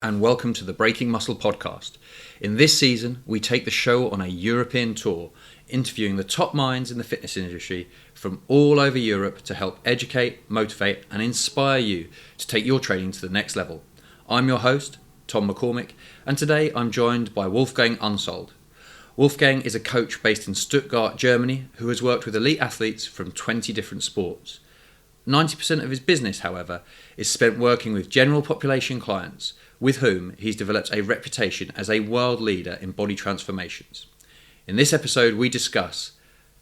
and welcome to the Breaking Muscle podcast. In this season, we take the show on a European tour, interviewing the top minds in the fitness industry from all over Europe to help educate, motivate, and inspire you to take your training to the next level. I'm your host, Tom McCormick, and today I'm joined by Wolfgang Unsoeld. Wolfgang is a coach based in Stuttgart, Germany, who has worked with elite athletes from 20 different sports. 90% of his business, however, is spent working with general population clients, with whom he's developed a reputation as a world leader in body transformations. In this episode, we discuss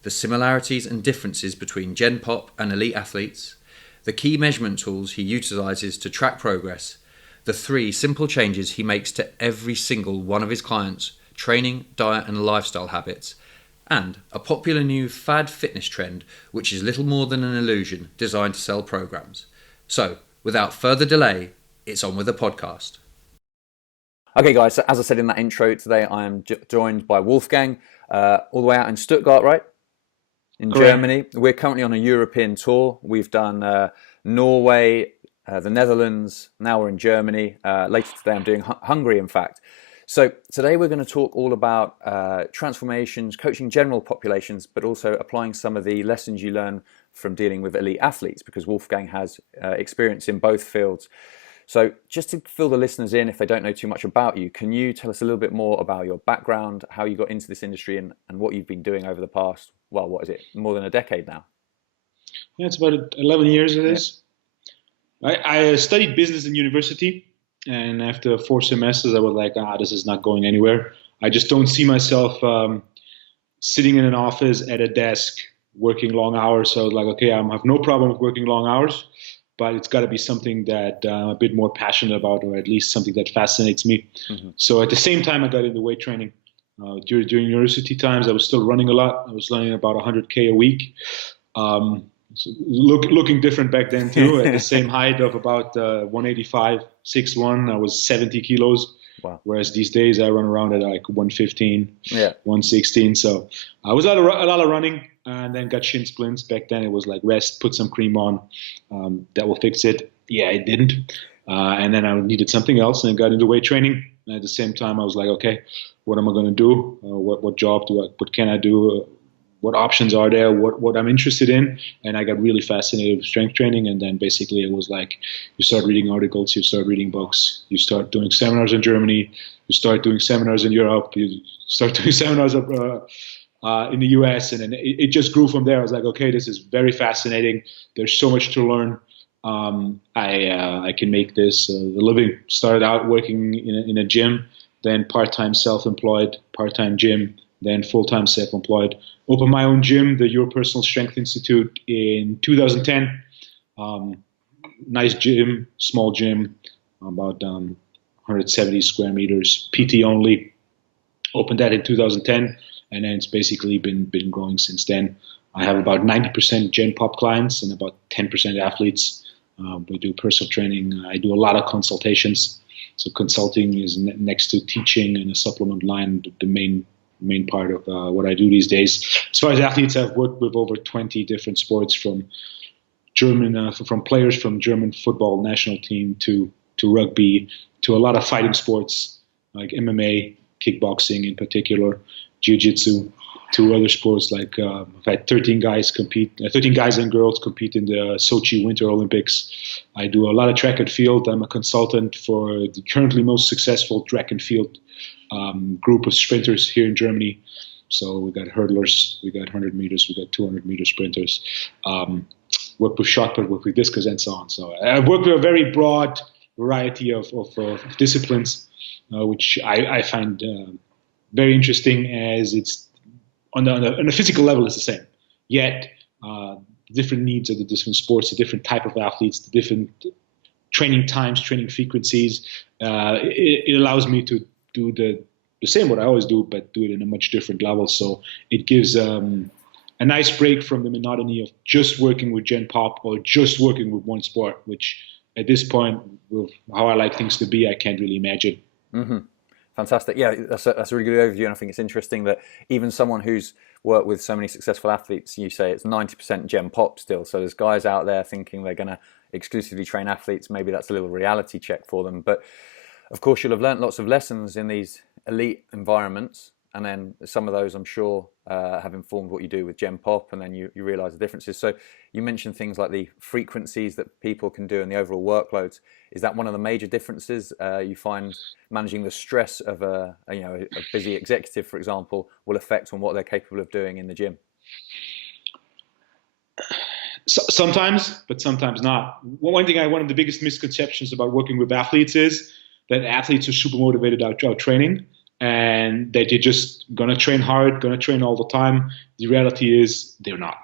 the similarities and differences between Gen Pop and elite athletes, the key measurement tools he utilises to track progress, the 3 simple changes he makes to every single one of his clients' training, diet and lifestyle habits, and a popular new fad fitness trend which is little more than an illusion designed to sell programs. So, without further delay, it's on with the podcast. Okay guys, so as I said in that intro, today I am joined by Wolfgang, all the way out in Stuttgart, right? In Correct. Germany. We're currently on a European tour. We've done Norway, the Netherlands, now we're in Germany. Later today I'm doing Hungary, in fact. So today we're going to talk all about transformations, coaching general populations, but also applying some of the lessons you learn from dealing with elite athletes, because Wolfgang has experience in both fields. So just to fill the listeners in, if they don't know too much about you, can you tell us a little bit more about your background, how you got into this industry and what you've been doing over the past, well, what is it, more than a decade now? Yeah, it's about 11 years it Yeah. is. I studied business in university, and after 4 semesters, I was like, this is not going anywhere. I just don't see myself sitting in an office at a desk working long hours. So I was like, okay, I have no problem with working long hours, but it's got to be something that I'm a bit more passionate about, or at least something that fascinates me. Mm-hmm. So at the same time, I got into weight training. During university times, I was still running a lot. I was running about 100K a week. Looking different back then too. At the same height of about 185, 6'1", I was 70 kilos. Wow. Whereas these days I run around at like 115, Yeah. 116. So I was a lot of running, and then got shin splints. Back then it was like rest, put some cream on, that will fix it. Yeah, it didn't. And then I needed something else, and got into weight training. And at the same time, I was like, okay, what am I going to do? What job what can I do? What options are there? What I'm interested in? And I got really fascinated with strength training. And then basically it was like, you start reading articles, you start reading books, you start doing seminars in Germany, you start doing seminars in Europe, you start doing seminars in the US, and then it just grew from there. I was like, okay, this is very fascinating. There's so much to learn. I can make this a living. Started out working in a gym, then part-time self-employed, part-time gym, then full-time self-employed. Opened my own gym, the Your Personal Strength Institute, in 2010. Nice gym, small gym, about 170 square meters, PT only. Opened that in 2010, and then it's basically been growing since then. I have about 90% Gen Pop clients and about 10% athletes. We do personal training. I do a lot of consultations. So consulting is next to teaching and a supplement line, the main part of what I do these days. As far as athletes, I've worked with over 20 different sports, from players from German football national team to rugby, to a lot of fighting sports like MMA, kickboxing in particular, jiu-jitsu, to other sports like I've had 13 guys and girls compete in the Sochi Winter Olympics. I do a lot of track and field. I'm a consultant for the currently most successful track and field group of sprinters here in Germany. So we got hurdlers, we got 100 meters, we got 200 meter sprinters. Work with shot put, work with discus, and so on. So I've worked with a very broad variety of disciplines, which I find very interesting, as it's on a physical level it's the same. Yet the different needs of the different sports, the different type of athletes, the different training times, training frequencies, it allows me to do the same what I always do, but do it in a much different level. So it gives a nice break from the monotony of just working with Gen Pop or just working with one sport, which at this point, with how I like things to be, I can't really imagine. Mm-hmm. Fantastic. Yeah, that's a really good overview. And I think it's interesting that even someone who's worked with so many successful athletes, you say it's 90% Gen Pop still. So there's guys out there thinking they're going to exclusively train athletes. Maybe that's a little reality check for them. But Of course, you'll have learnt lots of lessons in these elite environments, and then some of those, I'm sure, have informed what you do with Gen Pop, and then you realise the differences. So you mentioned things like the frequencies that people can do and the overall workloads. Is that one of the major differences you find managing the stress of a busy executive, for example, will affect on what they're capable of doing in the gym? Sometimes, but sometimes not. One of the biggest misconceptions about working with athletes is that athletes are super motivated out training and that they're just going to train hard, going to train all the time. The reality is they're not.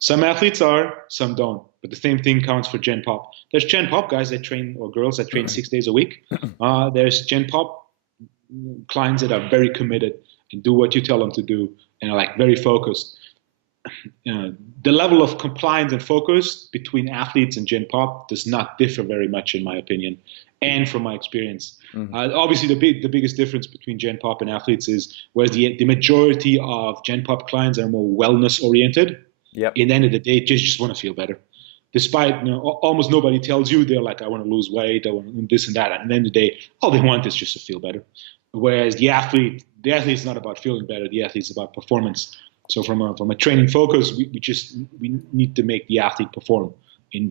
Some athletes are, some don't. But the same thing counts for Gen Pop. There's Gen Pop guys that train, or girls that train 6 days a week. There's Gen Pop clients that are very committed and do what you tell them to do and are like very focused. The level of compliance and focus between athletes and Gen Pop does not differ very much, in my opinion, and from my experience. Obviously, the biggest difference between Gen Pop and athletes is whereas the majority of Gen Pop clients are more wellness oriented. Yep. In the end of the day, they just want to feel better. Despite almost nobody tells you they're like, I want to lose weight, I want to do this and that. And at the end of the day, all they want is just to feel better. Whereas the athlete is not about feeling better. The athlete is about performance. So from a training focus, we need to make the athlete perform. In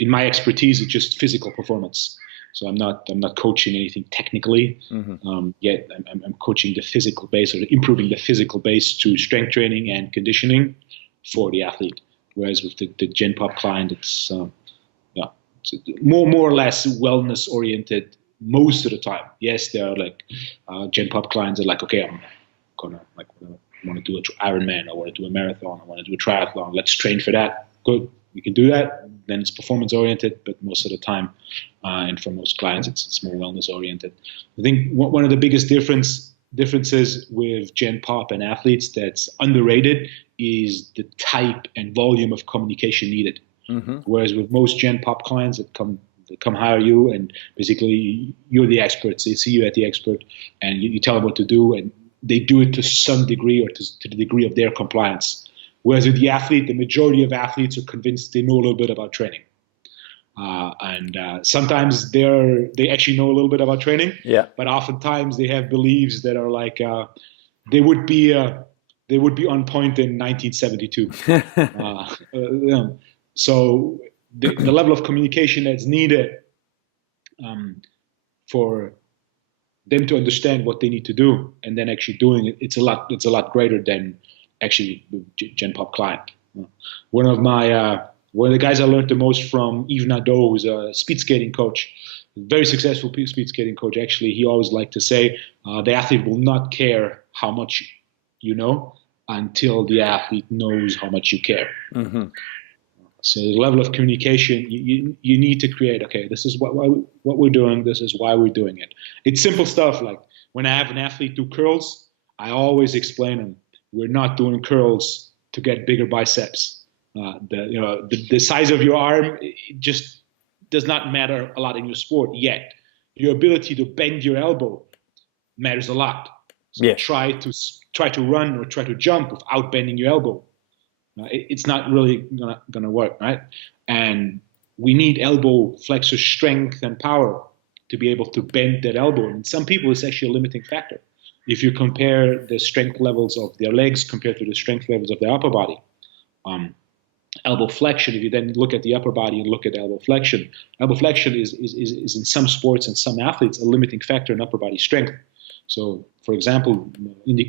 my expertise, it's just physical performance. So I'm not coaching anything technically. Yet I'm coaching the physical base, or improving the physical base through strength training and conditioning for the athlete. Whereas with the Gen Pop client, it's more or less wellness oriented most of the time. Yes, there are like Gen Pop clients are like, okay, I'm gonna I want to do an Ironman, I want to do a marathon, I want to do a triathlon. Let's train for that. Good, we can do that. Then it's performance oriented, but most of the time, and for most clients, it's more wellness oriented. I think one of the biggest differences with Gen Pop and athletes that's underrated is the type and volume of communication needed. Whereas with most Gen Pop clients that come hire you, and basically you're the expert, so they see you as the expert, and you tell them what to do, and they do it to some degree or to the degree of their compliance. Whereas with the athlete, the majority of athletes are convinced they know a little bit about training. And sometimes they actually know a little bit about training, but oftentimes they have beliefs that are like they would be on point in 1972. So the level of communication that's needed for them to understand what they need to do and then actually doing it, it's a lot greater than actually Gen Pop client. One of the guys I learned the most from, Yves Nadeau, who's a speed skating coach, very successful speed skating coach. Actually, he always liked to say, the athlete will not care how much you know until the athlete knows how much you care. So the level of communication you need to create. Okay, this is what we're doing. This is why we're doing it. It's simple stuff. Like when I have an athlete do curls, I always explain them. We're not doing curls to get bigger biceps. The size of your arm, it just does not matter a lot in your sport yet. Your ability to bend your elbow matters a lot. So try to run or try to jump without bending your elbow. It's not really gonna work, right? And we need elbow flexor strength and power to be able to bend that elbow. And some people, it's actually a limiting factor. If you compare the strength levels of their legs compared to the strength levels of their upper body, elbow flexion, if you then look at the upper body and look at elbow flexion is in some sports and some athletes a limiting factor in upper body strength. So, for example,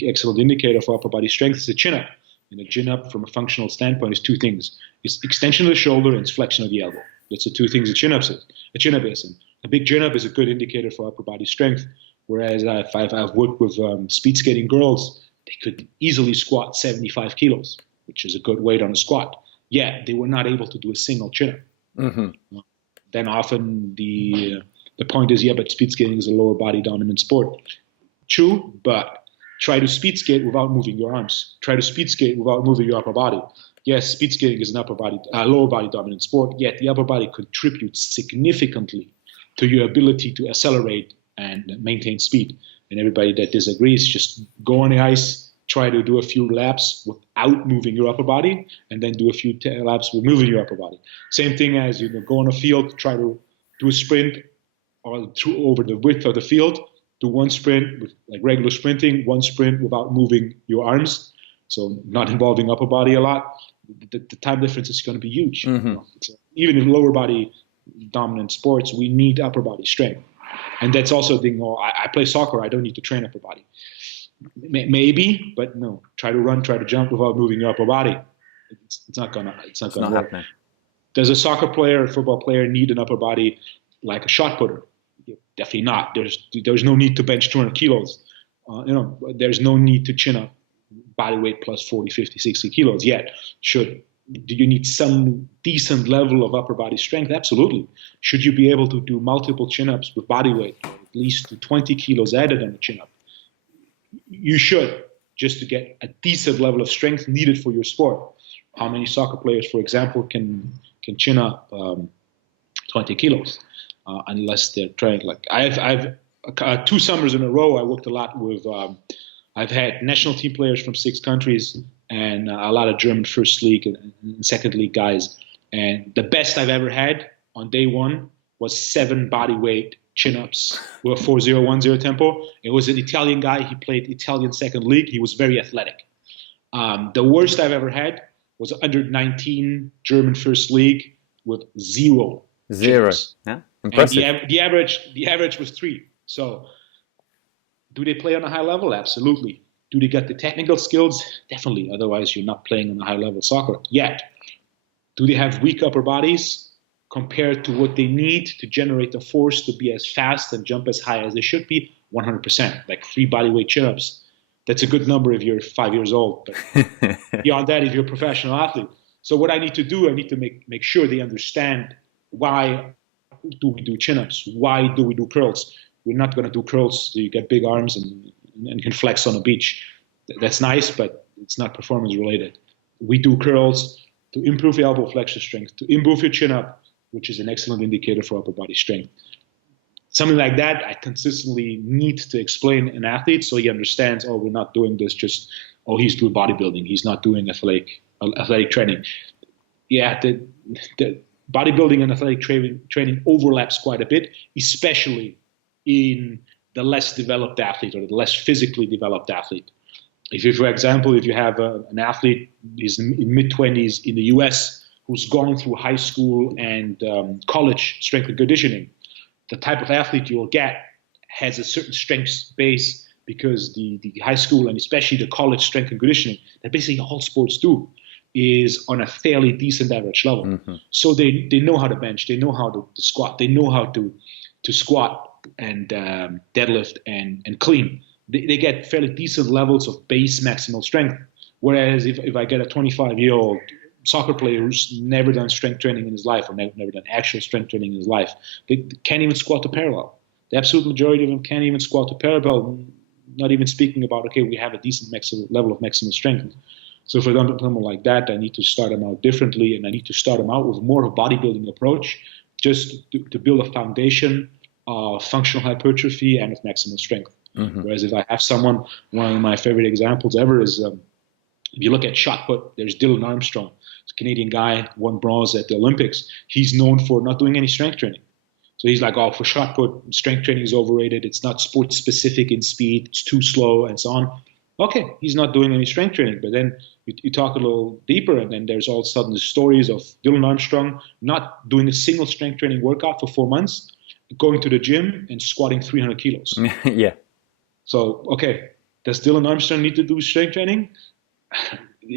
excellent indicator for upper body strength is the chin up. And a chin up from a functional standpoint is two things. It's extension of the shoulder and it's flexion of the elbow. That's the two things a chin up is. And a big chin up is a good indicator for upper body strength. Whereas if I've worked with speed skating girls, they could easily squat 75 kilos, which is a good weight on a squat. Yeah, they were not able to do a single chin up. Then often the point is, but speed skating is a lower body dominant sport. True, but try to speed skate without moving your arms. Try to speed skate without moving your upper body. Yes, speed skating is an lower body dominant sport, yet the upper body contributes significantly to your ability to accelerate and maintain speed. And everybody that disagrees, just go on the ice, try to do a few laps without moving your upper body, and then do a few laps with moving your upper body. Same thing as go on a field, try to do a sprint over the width of the field, do one sprint with like regular sprinting, one sprint without moving your arms, so not involving upper body a lot. The time difference is going to be huge. Mm-hmm. Even in lower body dominant sports, we need upper body strength. And that's also a thing. Oh, I play soccer. I don't need to train upper body. Maybe, but no. Try to run, try to jump without moving your upper body. It's not gonna work. Happening. Does a soccer player, a football player, need an upper body like a shot putter? Definitely not. There's no need to bench 200 kilos. There's no need to chin up body weight plus 40, 50, 60 kilos yet. Do you need some decent level of upper body strength? Absolutely. Should you be able to do multiple chin-ups with body weight, at least 20 kilos added on the chin-up? You should, just to get a decent level of strength needed for your sport. How many soccer players, for example, can chin up 20 kilos unless they're trained? Like I've 2 summers in a row, I worked a lot with. I've had national team players from 6 countries and a lot of German first league and second league guys. And the best I've ever had on day one was 7 body weight chin-ups with a 4-0-1-0 tempo. It was an Italian guy. He played Italian second league. He was very athletic. The worst I've ever had was under 19 German first league with 0. Chin-ups. Yeah, impressive. And the average was 3. So do they play on a high level? Absolutely. Do they get the technical skills? Definitely. Otherwise, you're not playing on a high level soccer yet. Do they have weak upper bodies compared to what they need to generate the force to be as fast and jump as high as they should be? 100%. Like 3 bodyweight chin-ups. That's a good number if you're 5 years old. But beyond that, if you're a professional athlete. So what I need to do, I need to make sure they understand why do we do chin-ups? Why do we do curls? We're not going to do curls so you get big arms and can flex on the beach. That's nice, but it's not performance related. We do curls to improve your elbow flexor strength, to improve your chin up, which is an excellent indicator for upper body strength. Something like that, I consistently need to explain an athlete so he understands, we're not doing this just, he's doing bodybuilding. He's not doing athletic training. Yeah, the bodybuilding and athletic training overlaps quite a bit, especially in the less developed athlete or the less physically developed athlete. If you, for example, if you have an athlete is in mid-20s in the US who's gone through high school and college strength and conditioning, the type of athlete you'll get has a certain strength base because the high school and especially the college strength and conditioning that basically all sports do is on a fairly decent average level. Mm-hmm. So they know how to bench, they know how to squat, they know how to squat and deadlift and clean. They get fairly decent levels of base maximal strength. Whereas if I get a 25-year-old soccer player who's never done strength training in his life or never done actual strength training in his life, they can't even squat to parallel. The absolute majority of them can't even squat to parallel, not even speaking about, we have a decent level of maximal strength. So for someone like that, I need to start them out differently, and I need to start them out with more of a bodybuilding approach just to build a foundation of functional hypertrophy and of maximal strength. Mm-hmm. Whereas if I have someone, one of my favorite examples ever is, if you look at shot put, there's Dylan Armstrong. He's a Canadian guy, won bronze at the Olympics. He's known for not doing any strength training. So he's like, for shot put, strength training is overrated. It's not sports specific in speed. It's too slow and so on. Okay, he's not doing any strength training. But then you talk a little deeper, and then there's all of a sudden the stories of Dylan Armstrong not doing a single strength training workout for 4 months, going to the gym and squatting 300 kilos. Yeah. So, does Dylan Armstrong need to do strength training?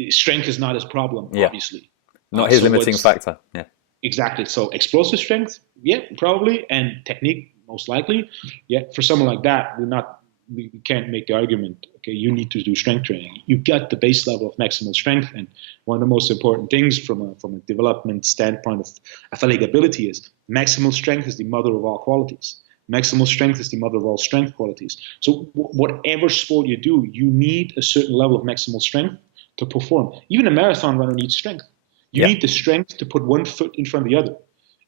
Strength is not his problem, obviously. Not his limiting factor. Yeah. Exactly. So explosive strength, probably, and technique, most likely. Yeah, for someone like that, we can't make the argument, you need to do strength training. You got the base level of maximal strength, and one of the most important things from a development standpoint of athletic ability is maximal strength is the mother of all qualities. Maximal strength is the mother of all strength qualities. So whatever sport you do, you need a certain level of maximal strength to perform. Even a marathon runner needs strength. You need the strength to put one foot in front of the other.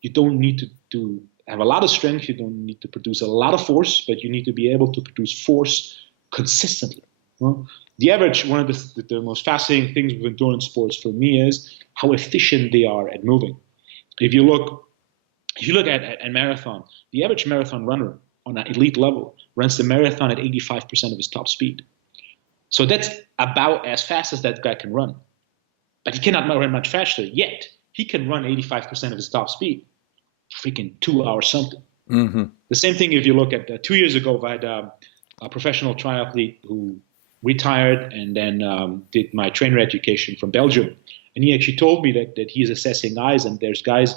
You don't need to have a lot of strength. You don't need to produce a lot of force, but you need to be able to produce force consistently. Well, the average, one of the most fascinating things with endurance sports for me is how efficient they are at moving. If you look if you look at marathon, the average marathon runner on an elite level runs the marathon at 85% of his top speed. So that's about as fast as that guy can run. But he cannot run much faster, yet he can run 85% of his top speed. Freaking 2 hours something. Mm-hmm. The same thing if you look at 2 years ago, I had a professional triathlete who retired and then did my trainer education from Belgium. And he actually told me that he's assessing guys, and there's guys,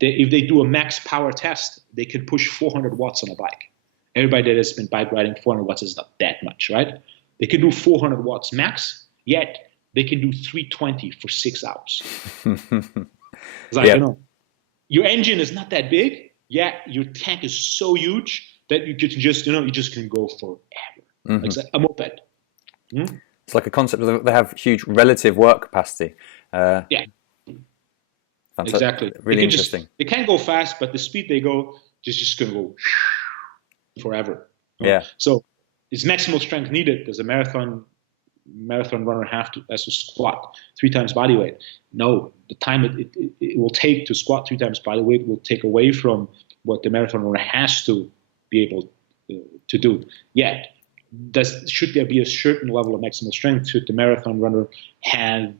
if they do a max power test, they can push 400 watts on a bike. Everybody that has been bike riding, 400 watts is not that much, right? They can do 400 watts max, yet they can do 320 for 6 hours. It's like, your engine is not that big, yet your tank is so huge that you can just, you just can go forever. Mm-hmm. Like a moped. Mm-hmm. It's like a concept of they have huge relative work capacity. Yeah. Exactly. Really interesting. They can't go fast, but the speed they go is just going to go forever. Yeah. So is maximal strength needed? Does a marathon runner has to squat 3 times body weight? No. The time it will take to squat 3 times body weight will take away from what the marathon runner has to be able to do. Yet, should there be a certain level of maximal strength? Should the marathon runner have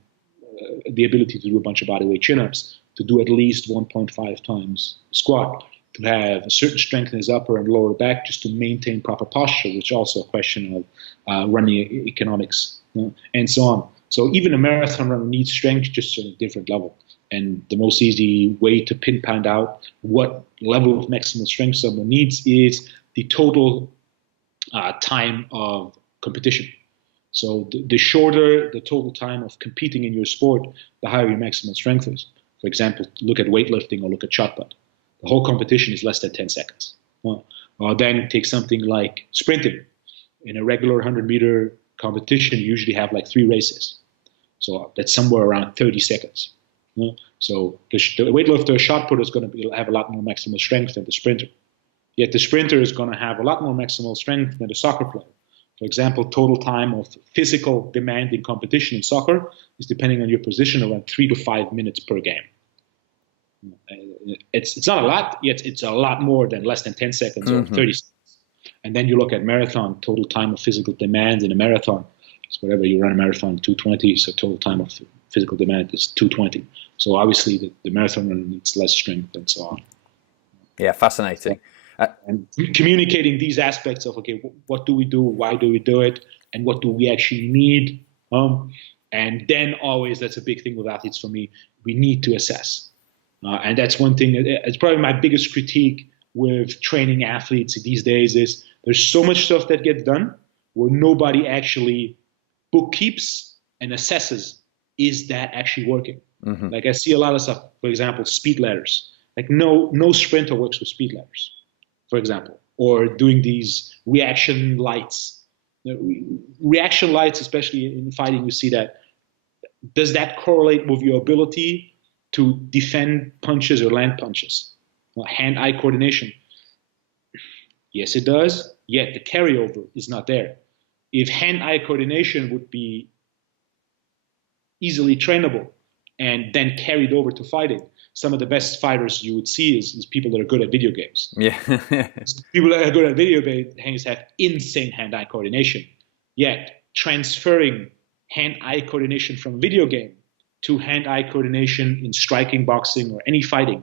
the ability to do a bunch of bodyweight chin-ups, to do at least 1.5 times squat, to have a certain strength in his upper and lower back just to maintain proper posture, which is also a question of running economics, and so on. So even a marathon runner needs strength, just at a different level. And the most easy way to pinpoint out what level of maximal strength someone needs is the total time of competition. So the shorter the total time of competing in your sport, the higher your maximal strength is. For example, look at weightlifting or look at shot put. The whole competition is less than 10 seconds. Then take something like sprinting. In a regular 100-meter competition, you usually have like 3 races. So that's somewhere around 30 seconds. So the weightlifter, shot putter is going to have a lot more maximal strength than the sprinter. Yet the sprinter is going to have a lot more maximal strength than the soccer player. For example, total time of physical demand in competition in soccer is, depending on your position, around 3 to 5 minutes per game. It's not a lot, yet it's a lot more than less than 10 seconds or 30 seconds. And then you look at marathon, total time of physical demand in a marathon. It's whatever you run a marathon, 220, so total time of physical demand is 220. So obviously the marathon runner needs less strength and so on. Yeah, fascinating. And communicating these aspects of, okay, what do we do? Why do we do it? And what do we actually need? And then always, that's a big thing with athletes for me, we need to assess. And that's one thing, it's probably my biggest critique with training athletes these days is there's so much stuff that gets done where nobody actually bookkeeps and assesses, is that actually working? Mm-hmm. Like I see a lot of stuff, for example, speed ladders. Like no sprinter works with speed ladders, for example, or doing these reaction lights. Reaction lights, especially in fighting, you see that. Does that correlate with your ability to defend punches or land punches? Hand-eye coordination. Yes, it does, yet the carryover is not there. If hand-eye coordination would be easily trainable and then carried over to fighting, some of the best fighters you would see is people that are good at video games. Yeah. People that are good at video games have insane hand-eye coordination. Yet transferring hand-eye coordination from video game to hand-eye coordination in striking, boxing, or any fighting,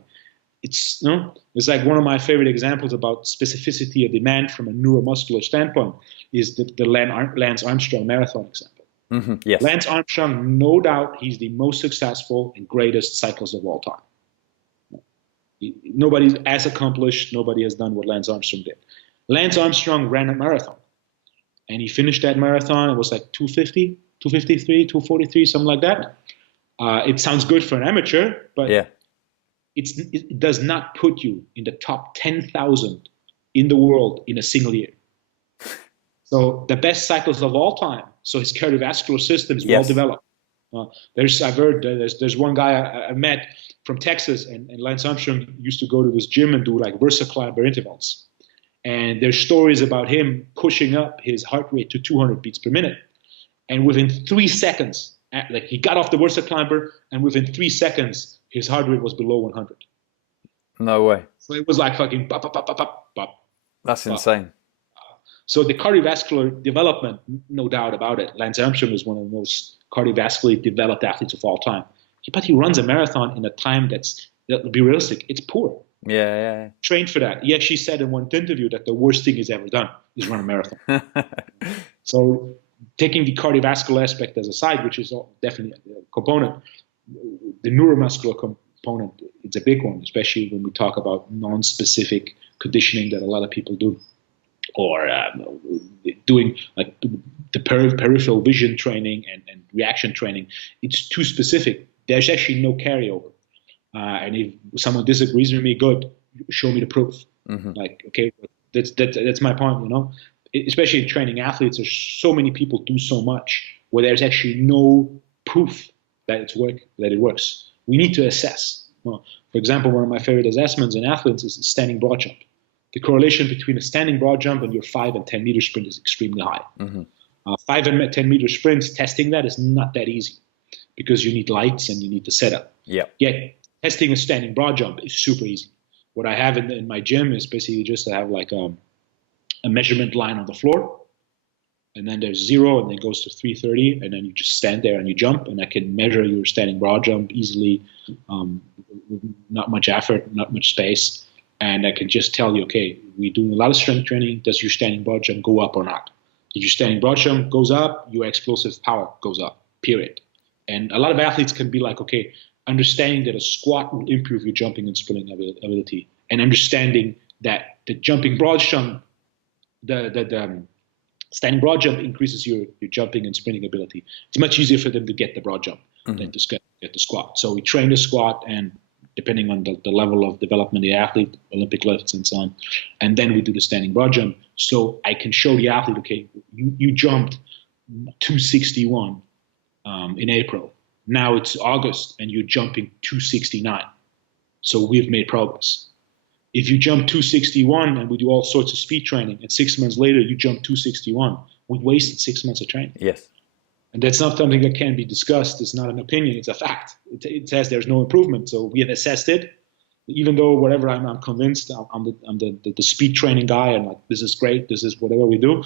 it's like one of my favorite examples about specificity of demand from a neuromuscular standpoint is the Lance Armstrong marathon example. Mm-hmm. Yes. Lance Armstrong, no doubt, he's the most successful and greatest cyclist of all time. Nobody's as accomplished, nobody has done what Lance Armstrong did. Lance Armstrong ran a marathon, and he finished that marathon. It was like 250, 253, 243, something like that. It sounds good for an amateur, but yeah. It does not put you in the top 10,000 in the world in a single year. So the best cyclist of all time, so his cardiovascular system is well developed. I've heard there's one guy I met from Texas, and Lance Armstrong used to go to this gym and do like VersaClimber intervals. And there's stories about him pushing up his heart rate to 200 beats per minute. And within 3 seconds, like he got off the VersaClimber, and within 3 seconds, his heart rate was below 100. No way. So it was like fucking pop, pop, pop, pop, pop, pop, That's pop. insane. So the cardiovascular development, no doubt about it. Lance Armstrong is one of the most cardiovascularly developed athletes of all time. But he runs a marathon in a time that'll be realistic. It's poor. Yeah, Trained for that. He actually said in one interview that the worst thing he's ever done is run a marathon. yeah. So taking the cardiovascular aspect as a side, which is definitely a component, the neuromuscular component, it's a big one, especially when we talk about non-specific conditioning that a lot of people do, or doing like the peripheral vision training and reaction training. It's too specific. There's actually no carryover. And if someone disagrees with me, good, show me the proof. Mm-hmm. Like, okay, that's my point, you know. Especially in training athletes, there's so many people do so much where there's actually no proof that it works. We need to assess. Well, for example, one of my favorite assessments in athletes is standing broad jump. The correlation between a standing broad jump and your 5 and 10 meter sprint is extremely high. Mm-hmm. 5 and 10 meter sprints, testing that is not that easy because you need lights and you need the setup. Yeah. Yet testing a standing broad jump is super easy. What I have in my gym is basically just to have like a measurement line on the floor, and then there's 0, and then it goes to 330, and then you just stand there and you jump, and I can measure your standing broad jump easily, not much effort, not much space, and I can just tell you, okay, we're doing a lot of strength training. Does your standing broad jump go up or not? If your standing broad jump goes up, your explosive power goes up, period. And a lot of athletes can be like, okay, understanding that a squat will improve your jumping and sprinting ability, and understanding that the jumping broad jump, the standing broad jump increases your jumping and sprinting ability. It's much easier for them to get the broad jump than to get the squat. So we train the squat, and depending on the level of development of the athlete, Olympic lifts and so on, and then we do the standing broad jump. So I can show the athlete, okay, you jumped 261 in April. Now it's August and you're jumping 269. So we've made progress. If you jump 261 and we do all sorts of speed training, and 6 months later you jump 261, we wasted 6 months of training. Yes. And that's not something that can be discussed. It's not an opinion. It's a fact. It says there's no improvement. So we have assessed it. Even though whatever, I'm convinced I'm the speed training guy, and like, this is great. This is whatever we do.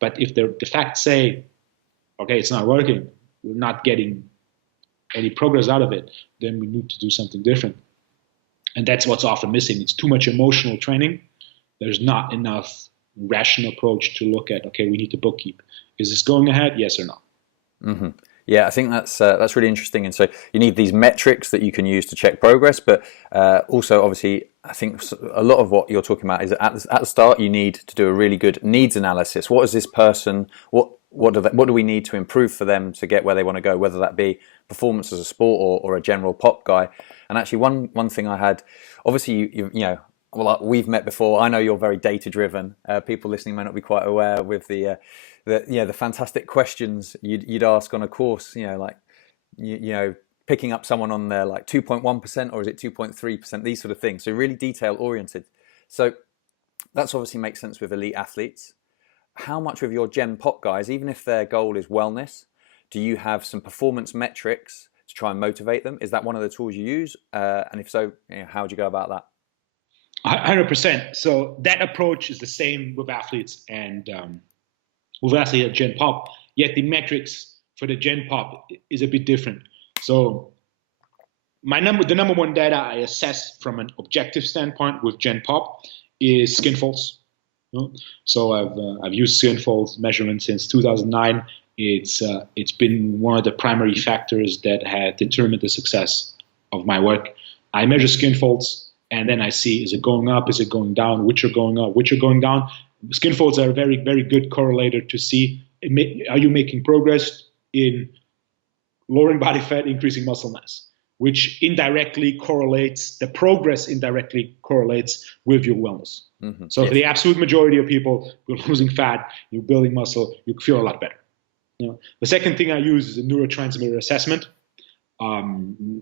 But if the facts say, okay, it's not working, we're not getting any progress out of it, then we need to do something different. And that's what's often missing. It's too much emotional training. There's not enough rational approach to look at, okay, we need to bookkeep. Is this going ahead? Yes or no? Mm-hmm. Yeah, I think that's really interesting. And so you need these metrics that you can use to check progress, but also obviously I think a lot of what you're talking about is at the start you need to do a really good needs analysis. What is this person? What do we need to improve for them to get where they want to go? Whether that be performance as a sport or a general pop guy. And actually, one thing I had, obviously you know. Well, we've met before. I know you're very data-driven. People listening may not be quite aware with the fantastic questions you'd ask on a course. You know, like you know, picking up someone on their like 2.1% or is it 2.3%? These sort of things. So really detail-oriented. So that's obviously makes sense with elite athletes. How much of your Gen Pop guys, even if their goal is wellness, do you have some performance metrics to try and motivate them? Is that one of the tools you use? And if so, you know, how would you go about that? 100%. So that approach is the same with athletes and with athletes at Gen Pop. Yet the metrics for the Gen Pop is a bit different. So the number one data I assess from an objective standpoint with Gen Pop is skin folds. So I've used skin folds measurement since 2009. It's been one of the primary factors that had determined the success of my work. I measure skin folds. And then I see, is it going up? Is it going down? Which are going up? Which are going down? Skin folds are a very, very good correlator to see, are you making progress in lowering body fat, increasing muscle mass, which indirectly correlates, the progress indirectly correlates with your wellness. Mm-hmm. So for the absolute majority of people, you're losing fat, you're building muscle, you feel a lot better. The second thing I use is a neurotransmitter assessment.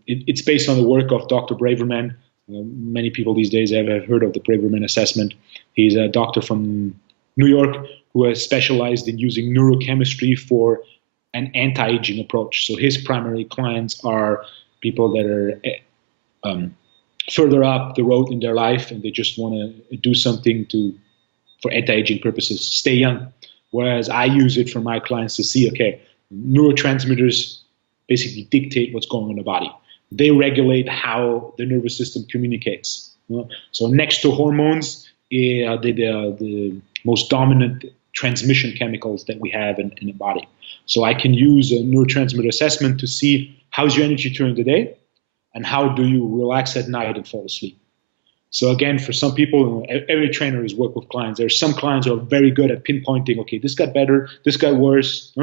It's based on the work of Dr. Braverman. Many people these days have heard of the Braverman assessment. He's a doctor from New York who has specialized in using neurochemistry for an anti-aging approach. So his primary clients are people that are further up the road in their life and they just want to do something for anti-aging purposes, stay young. Whereas I use it for my clients to see, okay, neurotransmitters basically dictate what's going on in the body. They regulate how the nervous system communicates. So next to hormones, the most dominant transmission chemicals that we have in the body. So I can use a neurotransmitter assessment to see how's your energy during the day and how do you relax at night and fall asleep. So again, for some people, every trainer has worked with clients. There are some clients who are very good at pinpointing, okay, this got better, this got worse.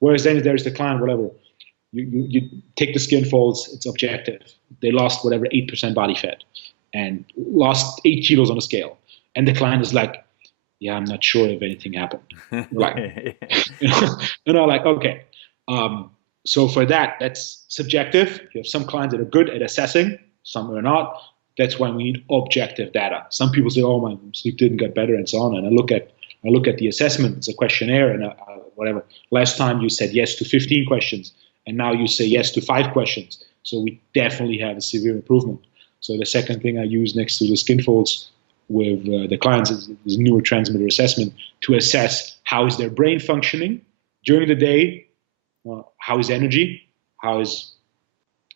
Whereas then there's the client, whatever. You take the skin folds, it's objective. They lost whatever 8% body fat and lost 8 kilos on a scale. And the client is like, yeah, I'm not sure if anything happened. Like, like, okay. So for that, that's subjective. You have some clients that are good at assessing, some are not. That's why we need objective data. Some people say, "Oh, my sleep didn't get better," and so on. And I look at the assessment. It's a questionnaire, and whatever. Last time you said yes to 15 questions, and now you say yes to 5 questions. So we definitely have a severe improvement. So the second thing I use next to the skin folds with the clients is neurotransmitter assessment to assess how is their brain functioning during the day, how is energy, how is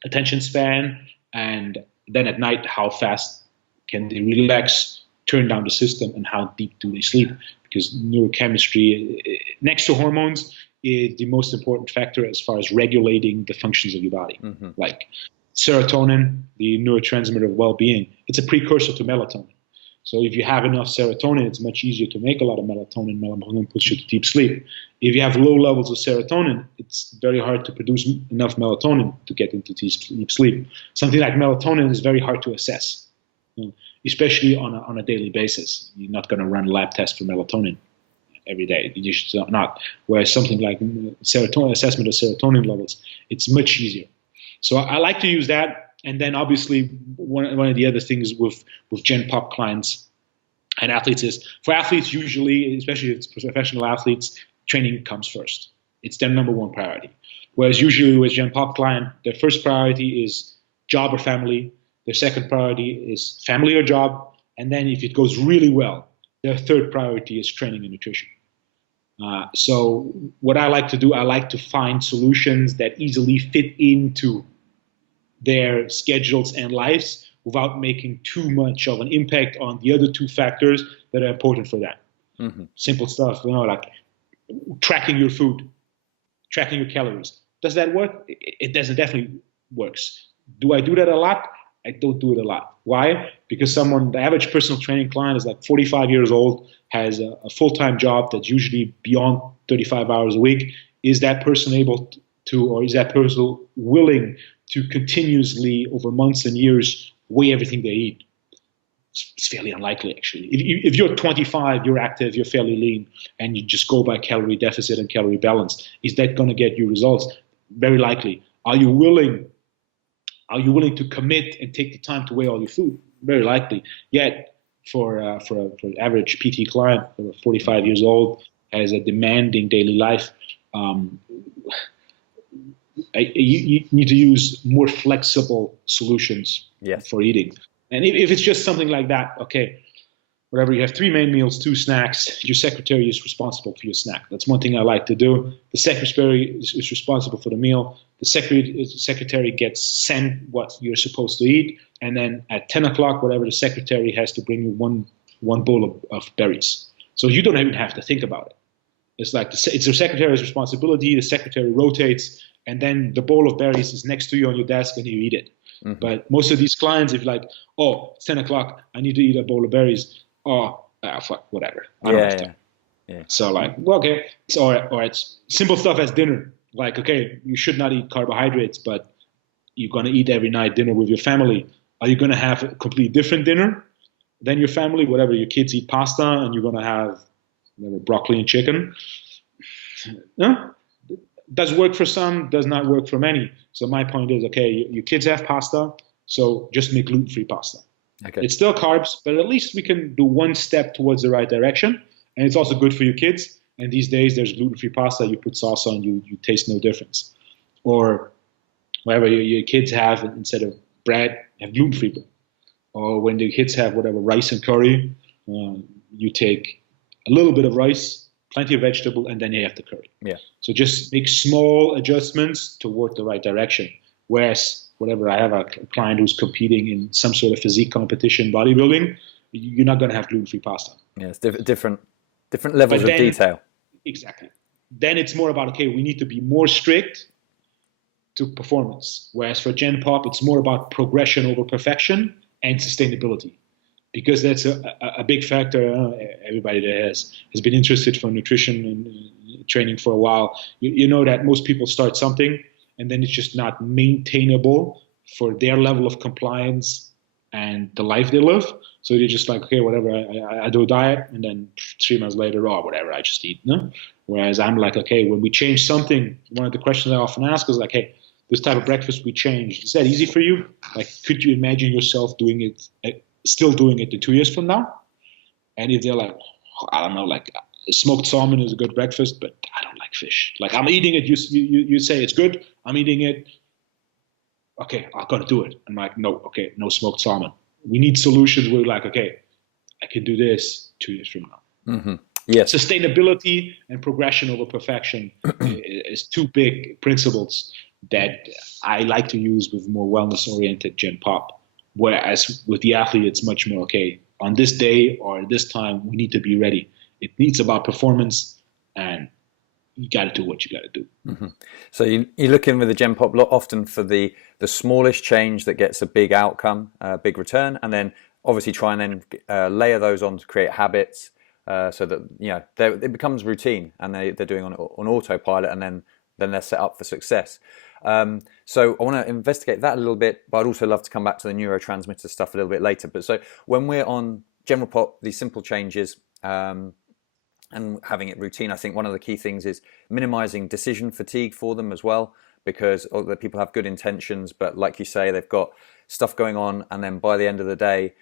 attention span, and then at night, how fast can they relax, turn down the system, and how deep do they sleep? Because neurochemistry, next to hormones, is the most important factor as far as regulating the functions of your body. Mm-hmm. Like serotonin, the neurotransmitter of well-being, it's a precursor to melatonin. So if you have enough serotonin, it's much easier to make a lot of melatonin. Melatonin puts you to deep sleep. If you have low levels of serotonin, it's very hard to produce enough melatonin to get into deep sleep. Something like melatonin is very hard to assess, especially on a daily basis. You're not going to run a lab test for melatonin every day. You should not. Whereas something like serotonin, assessment of serotonin levels, it's much easier. So I like to use that. And then obviously one of the other things with Gen Pop clients and athletes is, for athletes usually, especially if it's professional athletes, training comes first. It's their number one priority. Whereas usually with Gen Pop client, their first priority is job or family. Their second priority is family or job. And then if it goes really well, their third priority is training and nutrition. So what I like to do, I like to find solutions that easily fit into their schedules and lives without making too much of an impact on the other two factors that are important for them. Mm-hmm. Simple stuff, like tracking your food, tracking your calories. Does that work? It doesn't. Definitely works. Do I do that a lot? I don't do it a lot. Why? Because the average personal training client is like 45 years old, has a full-time job that's usually beyond 35 hours a week. Is that person able to, or is that person willing to continuously, over months and years, weigh everything they eat? It's fairly unlikely, actually. If you're 25, you're active, you're fairly lean, and you just go by calorie deficit and calorie balance, is that going to get you results? Very likely. Are you willing to commit and take the time to weigh all your food? Very likely. Yet, for an average PT client, 45 years old, has a demanding daily life, you need to use more flexible solutions for eating. And if it's just something like that, okay, whatever, you have 3 main meals, 2 snacks, your secretary is responsible for your snack. That's one thing I like to do. The secretary is responsible for the meal. The secretary gets sent what you're supposed to eat. And then at 10 o'clock, whatever, the secretary has to bring you one bowl of berries. So you don't even have to think about it. It's like it's the secretary's responsibility. The secretary rotates, and then the bowl of berries is next to you on your desk, and you eat it. Mm-hmm. But most of these clients, if like, oh, it's 10 o'clock, I need to eat a bowl of berries. Oh, fuck, whatever. I don't have to. Yeah. So like, well, okay. So, or it's simple stuff as dinner. Like, okay, you should not eat carbohydrates, but you're going to eat every night dinner with your family. Are you going to have a completely different dinner than your family? Whatever, your kids eat pasta and you're going to have broccoli and chicken. No? Does work for some, does not work for many. So my point is, okay, your kids have pasta, so just make gluten-free pasta. Okay. It's still carbs, but at least we can do one step towards the right direction. And it's also good for your kids. And these days, there's gluten-free pasta. You put sauce on, you taste no difference. Or whatever your kids have, instead of bread, have gluten-free bread. or when the kids have whatever rice and curry, you take a little bit of rice, plenty of vegetable, and then you have the curry. Yeah. So just make small adjustments toward the right direction. Whereas, whatever, I have a client who's competing in some sort of physique competition, bodybuilding, you're not going to have gluten-free pasta. Yeah, it's different levels of detail. Exactly. Then it's more about, okay, we need to be more strict to performance. Whereas for Gen Pop, it's more about progression over perfection and sustainability. Because that's a big factor. Everybody that has been interested for nutrition and training for a while, you know that most people start something and then it's just not maintainable for their level of compliance and the life they live. So they're just like, okay, whatever, I do a diet, and then 3 months later, oh, whatever, I just eat. No? Whereas I'm like, okay, when we change something, one of the questions I often ask is like, hey, this type of breakfast we changed, is that easy for you? Like, could you imagine yourself doing it, still doing it in 2 years from now? And if they're like, I don't know, like smoked salmon is a good breakfast, but I don't like fish. Like I'm eating it, you say it's good, I'm eating it. Okay, I've got to do it. I'm like, no, okay, no smoked salmon. We need solutions where we're like, okay, I can do this 2 years from now. Mm-hmm. Yes. Sustainability and progression over perfection is two big principles that I like to use with more wellness-oriented Gen Pop. Whereas with the athlete, it's much more, okay, on this day or this time, we need to be ready. It needs about performance, and you got to do what you got to do. Mm-hmm. So you look in with the Gen Pop lot often for the smallest change that gets a big outcome, big return, and then obviously try and then layer those on to create habits so that it becomes routine and they're doing on autopilot, and then they're set up for success. So I want to investigate that a little bit, but I'd also love to come back to the neurotransmitter stuff a little bit later. But so when we're on General Pop, these simple changes and having it routine, I think one of the key things is minimizing decision fatigue for them as well, because people have good intentions, but like you say, they've got stuff going on, and then by the end of the day,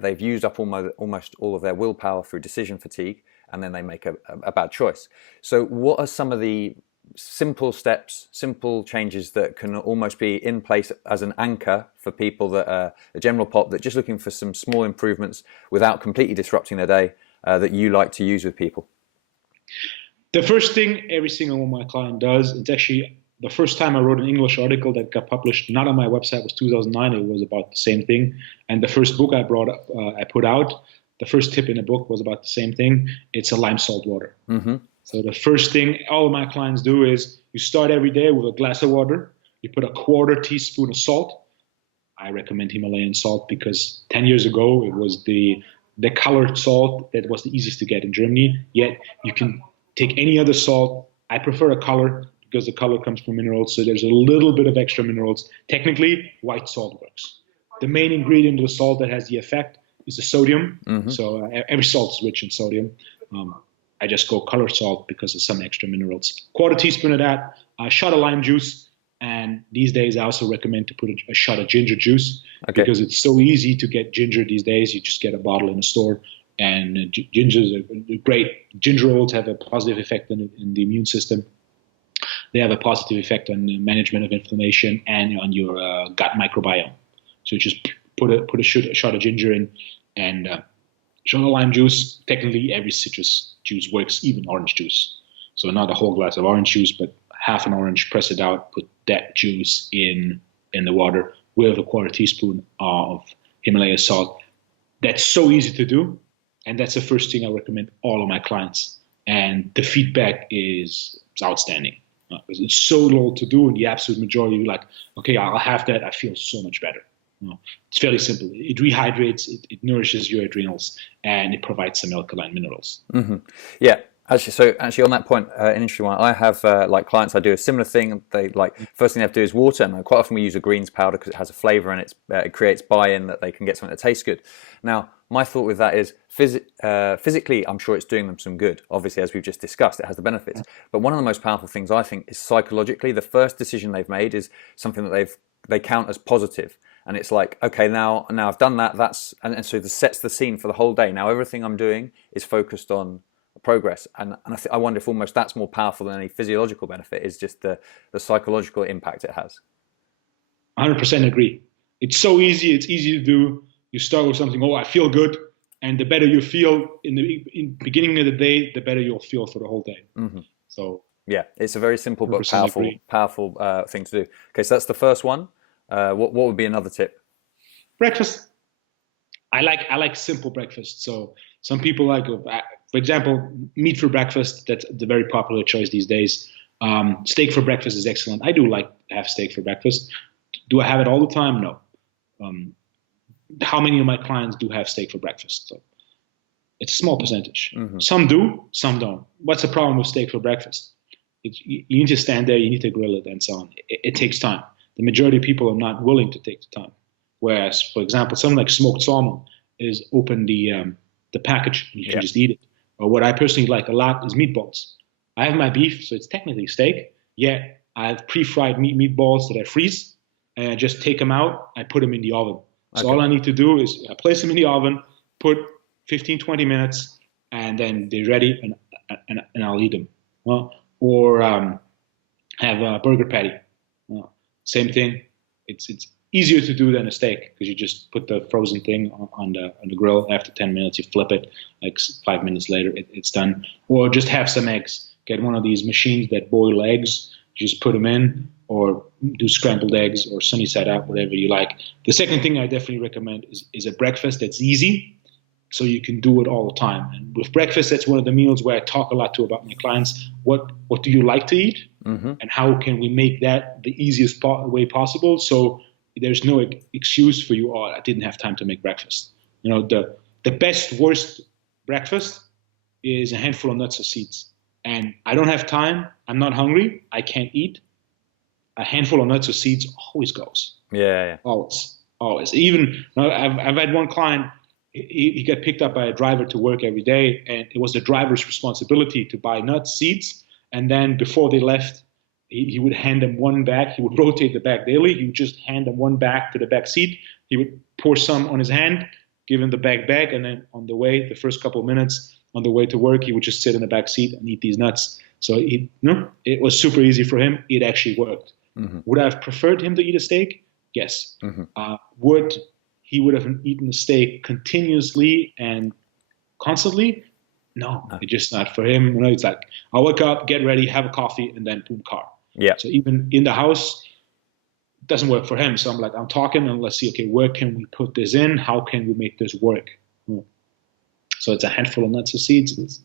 they've used up almost all of their willpower through decision fatigue, and then they make a bad choice. So what are some of the simple steps, simple changes that can almost be in place as an anchor for people that are a General Pop that just looking for some small improvements without completely disrupting their day, that you like to use with people? The first thing every single one of my client does, it's actually the first time I wrote an English article that got published, not on my website, was 2009. It was about the same thing. And the first book I put out, the first tip in the book was about the same thing. It's a lime salt water. Mm-hmm. So the first thing all of my clients do is you start every day with a glass of water. You put a 1/4 teaspoon of salt. I recommend Himalayan salt because 10 years ago it was the colored salt that was the easiest to get in Germany. Yet you can take any other salt. I prefer a color because the color comes from minerals. So there's a little bit of extra minerals. Technically, white salt works. The main ingredient of the salt that has the effect is the sodium. Mm-hmm. So every salt is rich in sodium. I just go colored salt because of some extra minerals. 1/4 teaspoon of that, a shot of lime juice. And these days, I also recommend to put a shot of ginger juice because it's so easy to get ginger these days. You just get a bottle in a store, and gingers are great. Ginger oils have a positive effect in the immune system. They have a positive effect on the management of inflammation and on your gut microbiome. So just put a shot of ginger in and shot of lime juice. Technically, every citrus juice works, even orange juice. So not a whole glass of orange juice, but half an orange, press it out, put that juice in the water with a 1/4 teaspoon of Himalaya salt. That's so easy to do, and that's the first thing I recommend all of my clients. And the feedback is outstanding. It's so little to do, and the absolute majority are like, okay, I'll have that. I feel so much better. It's fairly simple. It rehydrates, it nourishes your adrenals, and it provides some alkaline minerals. Mm-hmm. Yeah. Actually, on that point, an interesting one. I have clients. I do a similar thing. They first thing they have to do is water, and quite often we use a greens powder because it has a flavour and it creates buy-in that they can get something that tastes good. Now, my thought with that is physically, I'm sure it's doing them some good. Obviously, as we've just discussed, it has the benefits. But one of the most powerful things I think is psychologically. The first decision they've made is something that they count as positive. And it's like, okay, now I've done that. And so this sets the scene for the whole day. Now everything I'm doing is focused on progress, and I wonder if almost that's more powerful than any physiological benefit, is just the psychological impact it has. 100% agree. It's so easy. It's easy to do. You start with something, oh, I feel good. And the better you feel in the beginning of the day, the better you'll feel for the whole day. Mm-hmm. So yeah, it's a very simple but 100% powerful agree. thing to do. Okay, so that's the first one. What would be another tip? Breakfast. I like simple breakfast. So some people like, for example, meat for breakfast. That's the very popular choice these days. Steak for breakfast is excellent. I do like to have steak for breakfast. Do I have it all the time? No. Um, how many of my clients do have steak for breakfast? So it's a small percentage. Mm-hmm. Some do, some don't. What's the problem with steak for breakfast? You need to stand there, you need to grill it, and so on. It takes time. The majority of people are not willing to take the time. Whereas, for example, something like smoked salmon is open the package and you can just eat it. Or what I personally like a lot is meatballs. I have my beef, so it's technically steak. Yeah, I have pre-fried meatballs that I freeze, and I just take them out. I put them in the oven. So all I need to do is I place them in the oven, put 15, 20 minutes, and then they're ready, and I'll eat them. Or have a burger patty. Same thing. It's easier to do than a steak because you just put the frozen thing on the grill. After 10 minutes, you flip it. Like 5 minutes later, it's done. Or just have some eggs. Get one of these machines that boil eggs. Just put them in, or do scrambled eggs or sunny side up, whatever you like. The second thing I definitely recommend is a breakfast that's easy, so you can do it all the time. And with breakfast, that's one of the meals where I talk a lot to about my clients. What do you like to eat, and how can we make that the easiest way possible? So there's no excuse for you. Oh, I didn't have time to make breakfast. The best worst breakfast is a handful of nuts or seeds. And I don't have time. I'm not hungry. I can't eat. A handful of nuts or seeds always goes. Yeah. Always. Even I've had one client. He got picked up by a driver to work every day, and it was the driver's responsibility to buy nuts, seeds, and then before they left, he would hand them one bag. He would rotate the bag daily. He would just hand them one bag to the back seat. He would pour some on his hand, give him the bag back, and then on the way, the first couple of minutes on the way to work, he would just sit in the back seat and eat these nuts. So it was super easy for him. It actually worked. Mm-hmm. Would I have preferred him to eat a steak? Yes. Mm-hmm. He would have eaten a steak continuously and constantly? No, it's just not for him. It's like, I'll wake up, get ready, have a coffee, and then boom, car. Yeah. So even in the house, it doesn't work for him. So I'm like, I'm talking, and let's see, okay, where can we put this in? How can we make this work? So it's a handful of nuts or seeds.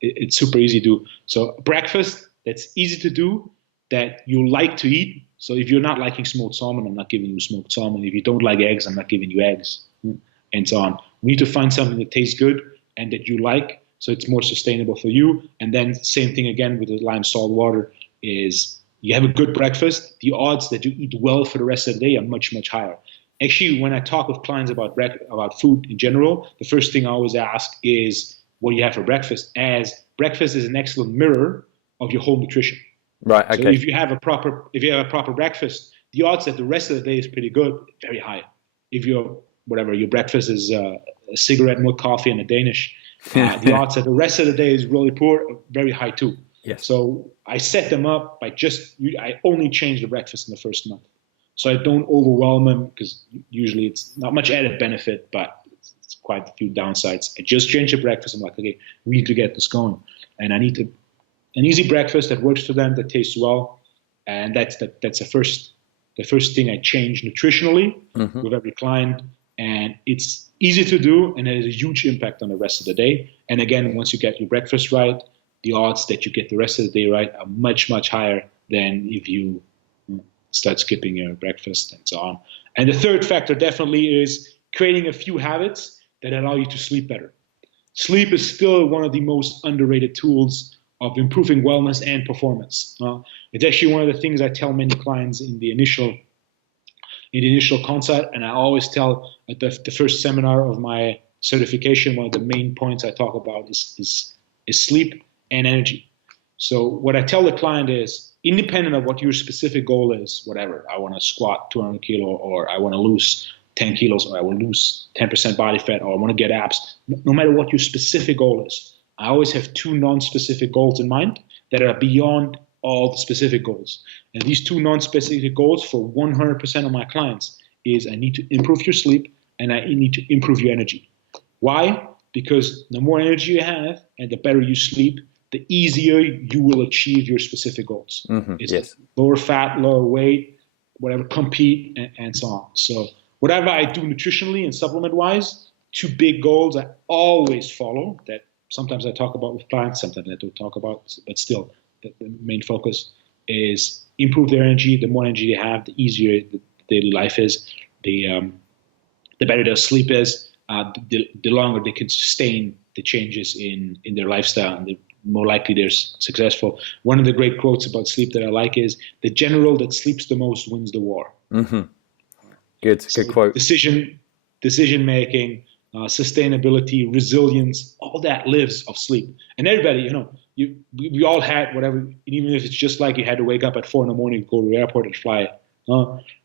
It's super easy to do. So breakfast that's easy to do, that you like to eat. So if you're not liking smoked salmon, I'm not giving you smoked salmon. If you don't like eggs, I'm not giving you eggs, and so on. We need to find something that tastes good and that you like, so it's more sustainable for you. And then same thing again with the lime salt water is you have a good breakfast. The odds that you eat well for the rest of the day are much, much higher. Actually, when I talk with clients about food in general, the first thing I always ask is, what do you have for breakfast? As breakfast is an excellent mirror of your whole nutrition. Right. Okay. So if you have a proper breakfast, the odds that the rest of the day is pretty good, very high. If your breakfast is a cigarette, milk, coffee, and a Danish, the odds that the rest of the day is really poor are very high too. Yes. So I set them up by I only change the breakfast in the first month. So I don't overwhelm them, because usually it's not much added benefit, but it's quite a few downsides. I just change the breakfast. I'm like, okay, we need to get this going. And I need an easy breakfast that works for them, that tastes well. And that's the first thing I change nutritionally with every client. And it's easy to do, and it has a huge impact on the rest of the day. And again, once you get your breakfast right, the odds that you get the rest of the day right are much, much higher than if you start skipping your breakfast and so on. And the third factor definitely is creating a few habits that allow you to sleep better. Sleep is still one of the most underrated tools of improving wellness and performance. It's actually one of the things I tell many clients in the initial consult, and I always tell at the first seminar of my certification, one of the main points I talk about is sleep and energy. So what I tell the client is, independent of what your specific goal is, whatever, I want to squat 200 kilo, or I want to lose 10 kilos, or I want to lose 10% body fat, or I want to get abs, no matter what your specific goal is, I always have two non-specific goals in mind that are beyond all the specific goals. And these two non-specific goals for 100% of my clients is, I need to improve your sleep and I need to improve your energy. Why? Because the more energy you have and the better you sleep, the easier you will achieve your specific goals. Yes. Lower fat, lower weight, whatever, compete, and so on. So whatever I do nutritionally and supplement-wise, two big goals I always follow that sometimes I talk about with clients, sometimes I don't talk about, but still the main focus is improve their energy. The more energy they have, the easier the daily life is, the better their sleep is, the longer they can sustain the changes in their lifestyle, and the more likely they're successful. One of the great quotes about sleep that I like is, the general that sleeps the most wins the war. Good quote. Decision making, sustainability, resilience, all that lives of sleep. And everybody, we all had whatever, even if it's just like you had to wake up at 4 a.m, go to the airport and fly.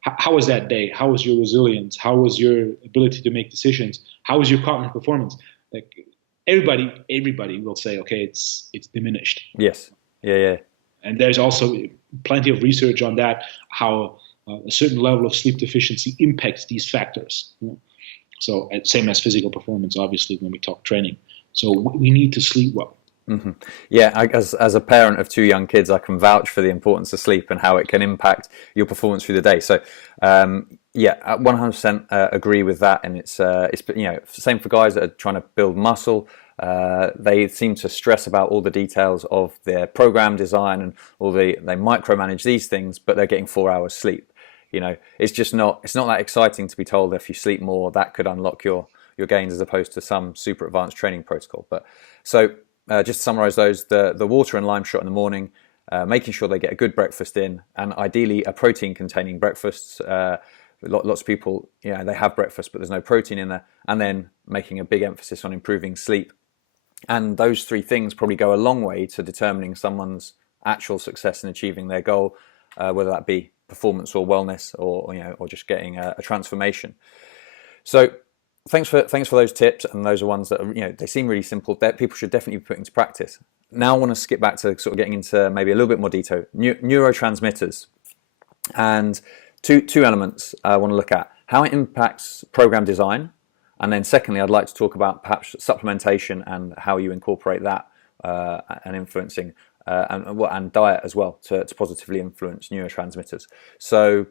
How was that day? How was your resilience? How was your ability to make decisions? How was your cognitive performance? Like everybody will say, okay, it's diminished. Yes. Yeah. And there's also plenty of research on that, how a certain level of sleep deficiency impacts these factors. So same as physical performance, obviously, when we talk training. So we need to sleep well. Yeah, as a parent of 2 young kids, I can vouch for the importance of sleep and how it can impact your performance through the day. So, yeah, I 100% agree with that. And it's same for guys that are trying to build muscle. They seem to stress about all the details of their program design and they micromanage these things, but they're getting 4 hours sleep. It's not that exciting to be told that if you sleep more, that could unlock your gains, as opposed to some super advanced training protocol. But so. Just to summarize those, the water and lime shot in the morning, making sure they get a good breakfast in, and ideally a protein-containing breakfast. Lots of people, they have breakfast, but there's no protein in there, and then making a big emphasis on improving sleep. And those 3 things probably go a long way to determining someone's actual success in achieving their goal, whether that be performance or wellness, or just getting a transformation. So. Thanks for those tips, and those are ones that they seem really simple that people should definitely be putting into practice. Now I want to skip back to sort of getting into maybe a little bit more detail. Neurotransmitters, and two elements I want to look at: how it impacts program design, and then secondly, I'd like to talk about perhaps supplementation and how you incorporate that and influencing and diet as well to positively influence neurotransmitters. So.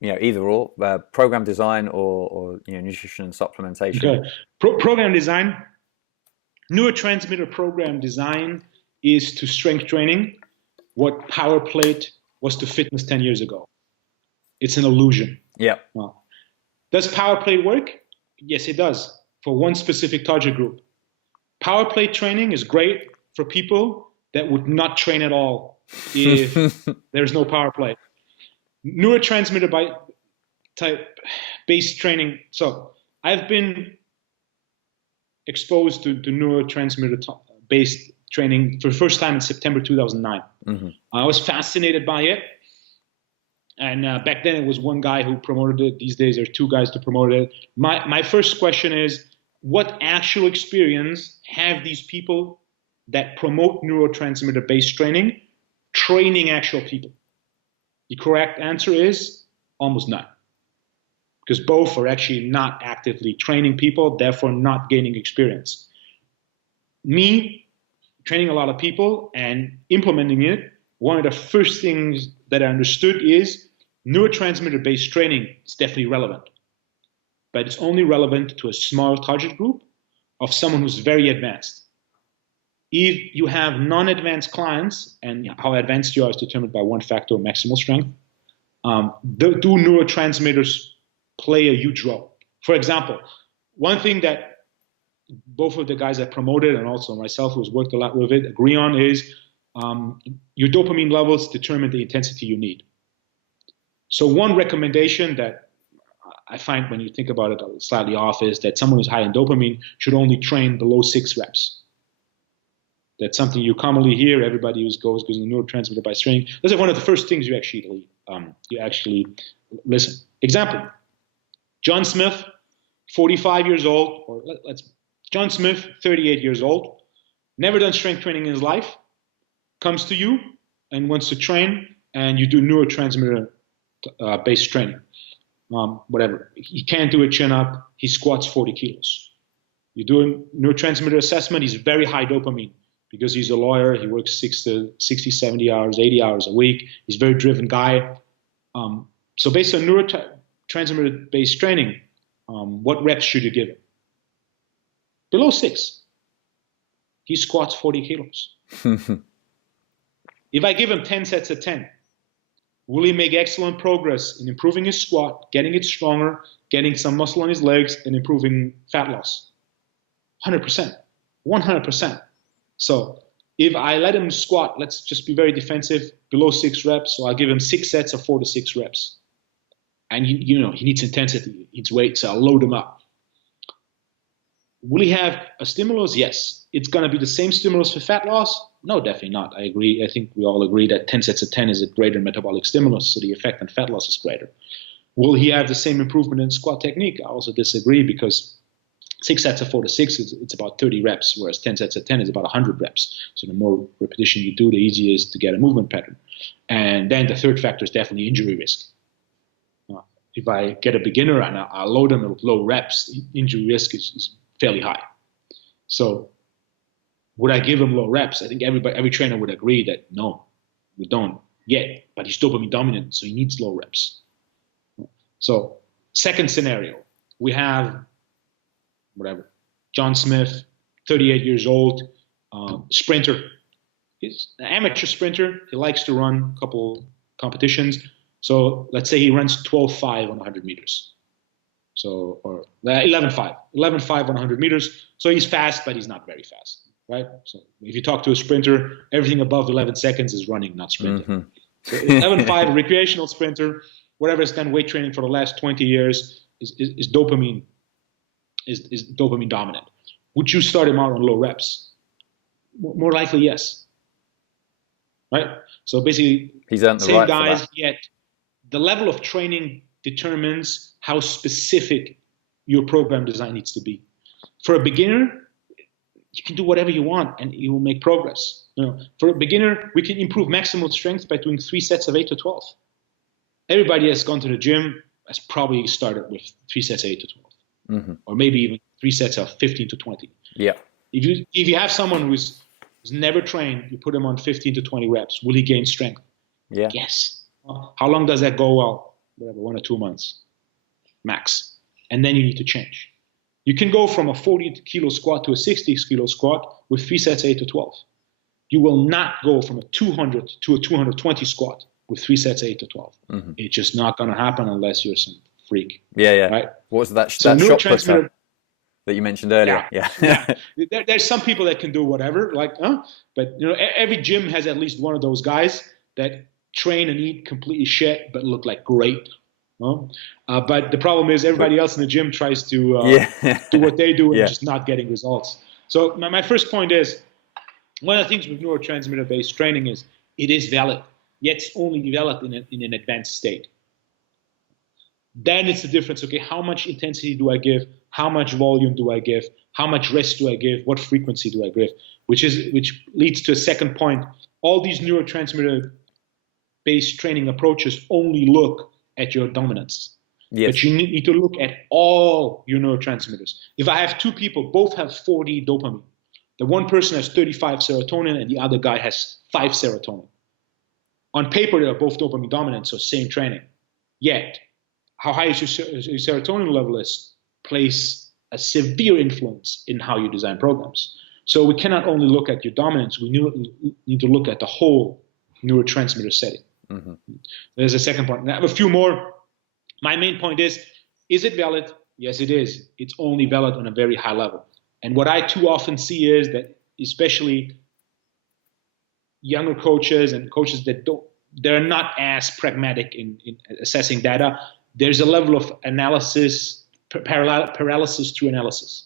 Either or, program design or nutrition and supplementation. Okay. Program design, neurotransmitter program design is to strength training what power plate was to fitness 10 years ago. It's an illusion. Yeah. Well, does power plate work? Yes, it does, for one specific target group. Power plate training is great for people that would not train at all if there's no power plate. Neurotransmitter type based training. So I've been exposed to neurotransmitter based training for the first time in September 2009. I was fascinated by it. And back then it was one guy who promoted it. These days there are 2 guys to promote it. My first question is, what actual experience have these people that promote neurotransmitter based training actual people? The correct answer is almost none, because both are actually not actively training people, therefore not gaining experience. Me, training a lot of people and implementing it, one of the first things that I understood is neurotransmitter-based training is definitely relevant, but it's only relevant to a small target group of someone who's very advanced. If you have non-advanced clients, and how advanced you are is determined by one factor, maximal strength, do neurotransmitters play a huge role? For example, one thing that both of the guys that promoted and also myself who's worked a lot with it agree on is your dopamine levels determine the intensity you need. So one recommendation that I find when you think about it slightly off is that someone who's high in dopamine should only train below 6 reps. That's something you commonly hear. Everybody who goes in neurotransmitter by training. That's like one of the first things you actually listen. Example: John Smith, 45 years old, or John Smith, 38 years old, never done strength training in his life, comes to you and wants to train, and you do neurotransmitter based training. whatever. He can't do a chin up. He squats 40 kilos. You do a neurotransmitter assessment. He's very high dopamine because he's a lawyer. He works 60, 70 hours, 80 hours a week. He's a very driven guy. So based on neurotransmitter-based training, what reps should you give him? Below 6. He squats 40 kilos. If I give him 10 sets of 10, will he make excellent progress in improving his squat, getting it stronger, getting some muscle on his legs, and improving fat loss? 100%. 100%. So if I let him squat, let's just be very defensive, below 6 reps, so I'll give him 6 sets of 4 to 6 reps. And he needs intensity, he needs weight, so I'll load him up. Will he have a stimulus? Yes. It's going to be the same stimulus for fat loss? No, definitely not. I agree. I think we all agree that 10 sets of 10 is a greater metabolic stimulus, so the effect on fat loss is greater. Will he have the same improvement in squat technique? I also disagree, because 6 sets of 4 to 6, it's about 30 reps, whereas 10 sets of 10 is about 100 reps. So the more repetition you do, the easier it is to get a movement pattern. And then the third factor is definitely injury risk. If I get a beginner and I load them with low reps, injury risk is fairly high. So would I give him low reps? I think every trainer would agree that no, we don't yet, but he's dopamine dominant, so he needs low reps. So second scenario, we have John Smith, 38 years old, sprinter. He's an amateur sprinter. He likes to run a couple competitions. So let's say he runs 12.5 on 100 meters. So, or 11.5 on 100 meters. So he's fast, but he's not very fast, right? So if you talk to a sprinter, everything above 11 seconds is running, not sprinting. Mm-hmm. So 11.5, recreational sprinter, whatever has done weight training for the last 20 years is dopamine dominant. Would you start him out on low reps? More likely, yes. Right? So basically, he's earned the same right guys, for that. Yet the level of training determines how specific your program design needs to be. For a beginner, you can do whatever you want and you will make progress. For a beginner, we can improve maximal strength by doing 3 sets of 8 to 12. Everybody that's gone to the gym has probably started with 3 sets of 8 to 12, or maybe even 3 sets of 15 to 20. Yeah. If you have someone who's never trained, you put him on 15 to 20 reps, will he gain strength? Yeah. Yes. How long does that go? Well, 1 or 2 months max. And then you need to change. You can go from a 40 kilo squat to a 60 kilo squat with 3 sets 8 to 12. You will not go from a 200 to a 220 squat with 3 sets 8 to 12. Mm-hmm. It's just not going to happen unless you're some freak. Yeah. Right? What was that shot putter that you mentioned earlier? Yeah. There's some people that can do whatever, but every gym has at least one of those guys that train and eat completely shit but look like great. But the problem is everybody else in the gym tries to do what they do and just not getting results. So my first point is, one of the things with neurotransmitter-based training is it is valid, yet it's only developed in an advanced state. Then it's the difference. Okay, how much intensity do I give? How much volume do I give? How much rest do I give? What frequency do I give? Which leads to a second point. All these neurotransmitter-based training approaches only look at your dominance. Yes. But you need to look at all your neurotransmitters. If I have 2 people, both have 40 dopamine. The one person has 35 serotonin and the other guy has 5 serotonin. On paper, they're both dopamine dominant, so same training. Yet, how high your serotonin level is plays a severe influence in how you design programs. So we cannot only look at your dominance, we need to look at the whole neurotransmitter setting. Mm-hmm. There's a second point. And I have a few more. My main point is it valid? Yes, it is. It's only valid on a very high level. And what I too often see is that, especially younger coaches and coaches they're not as pragmatic in assessing data. There's a level of analysis, paralysis through analysis.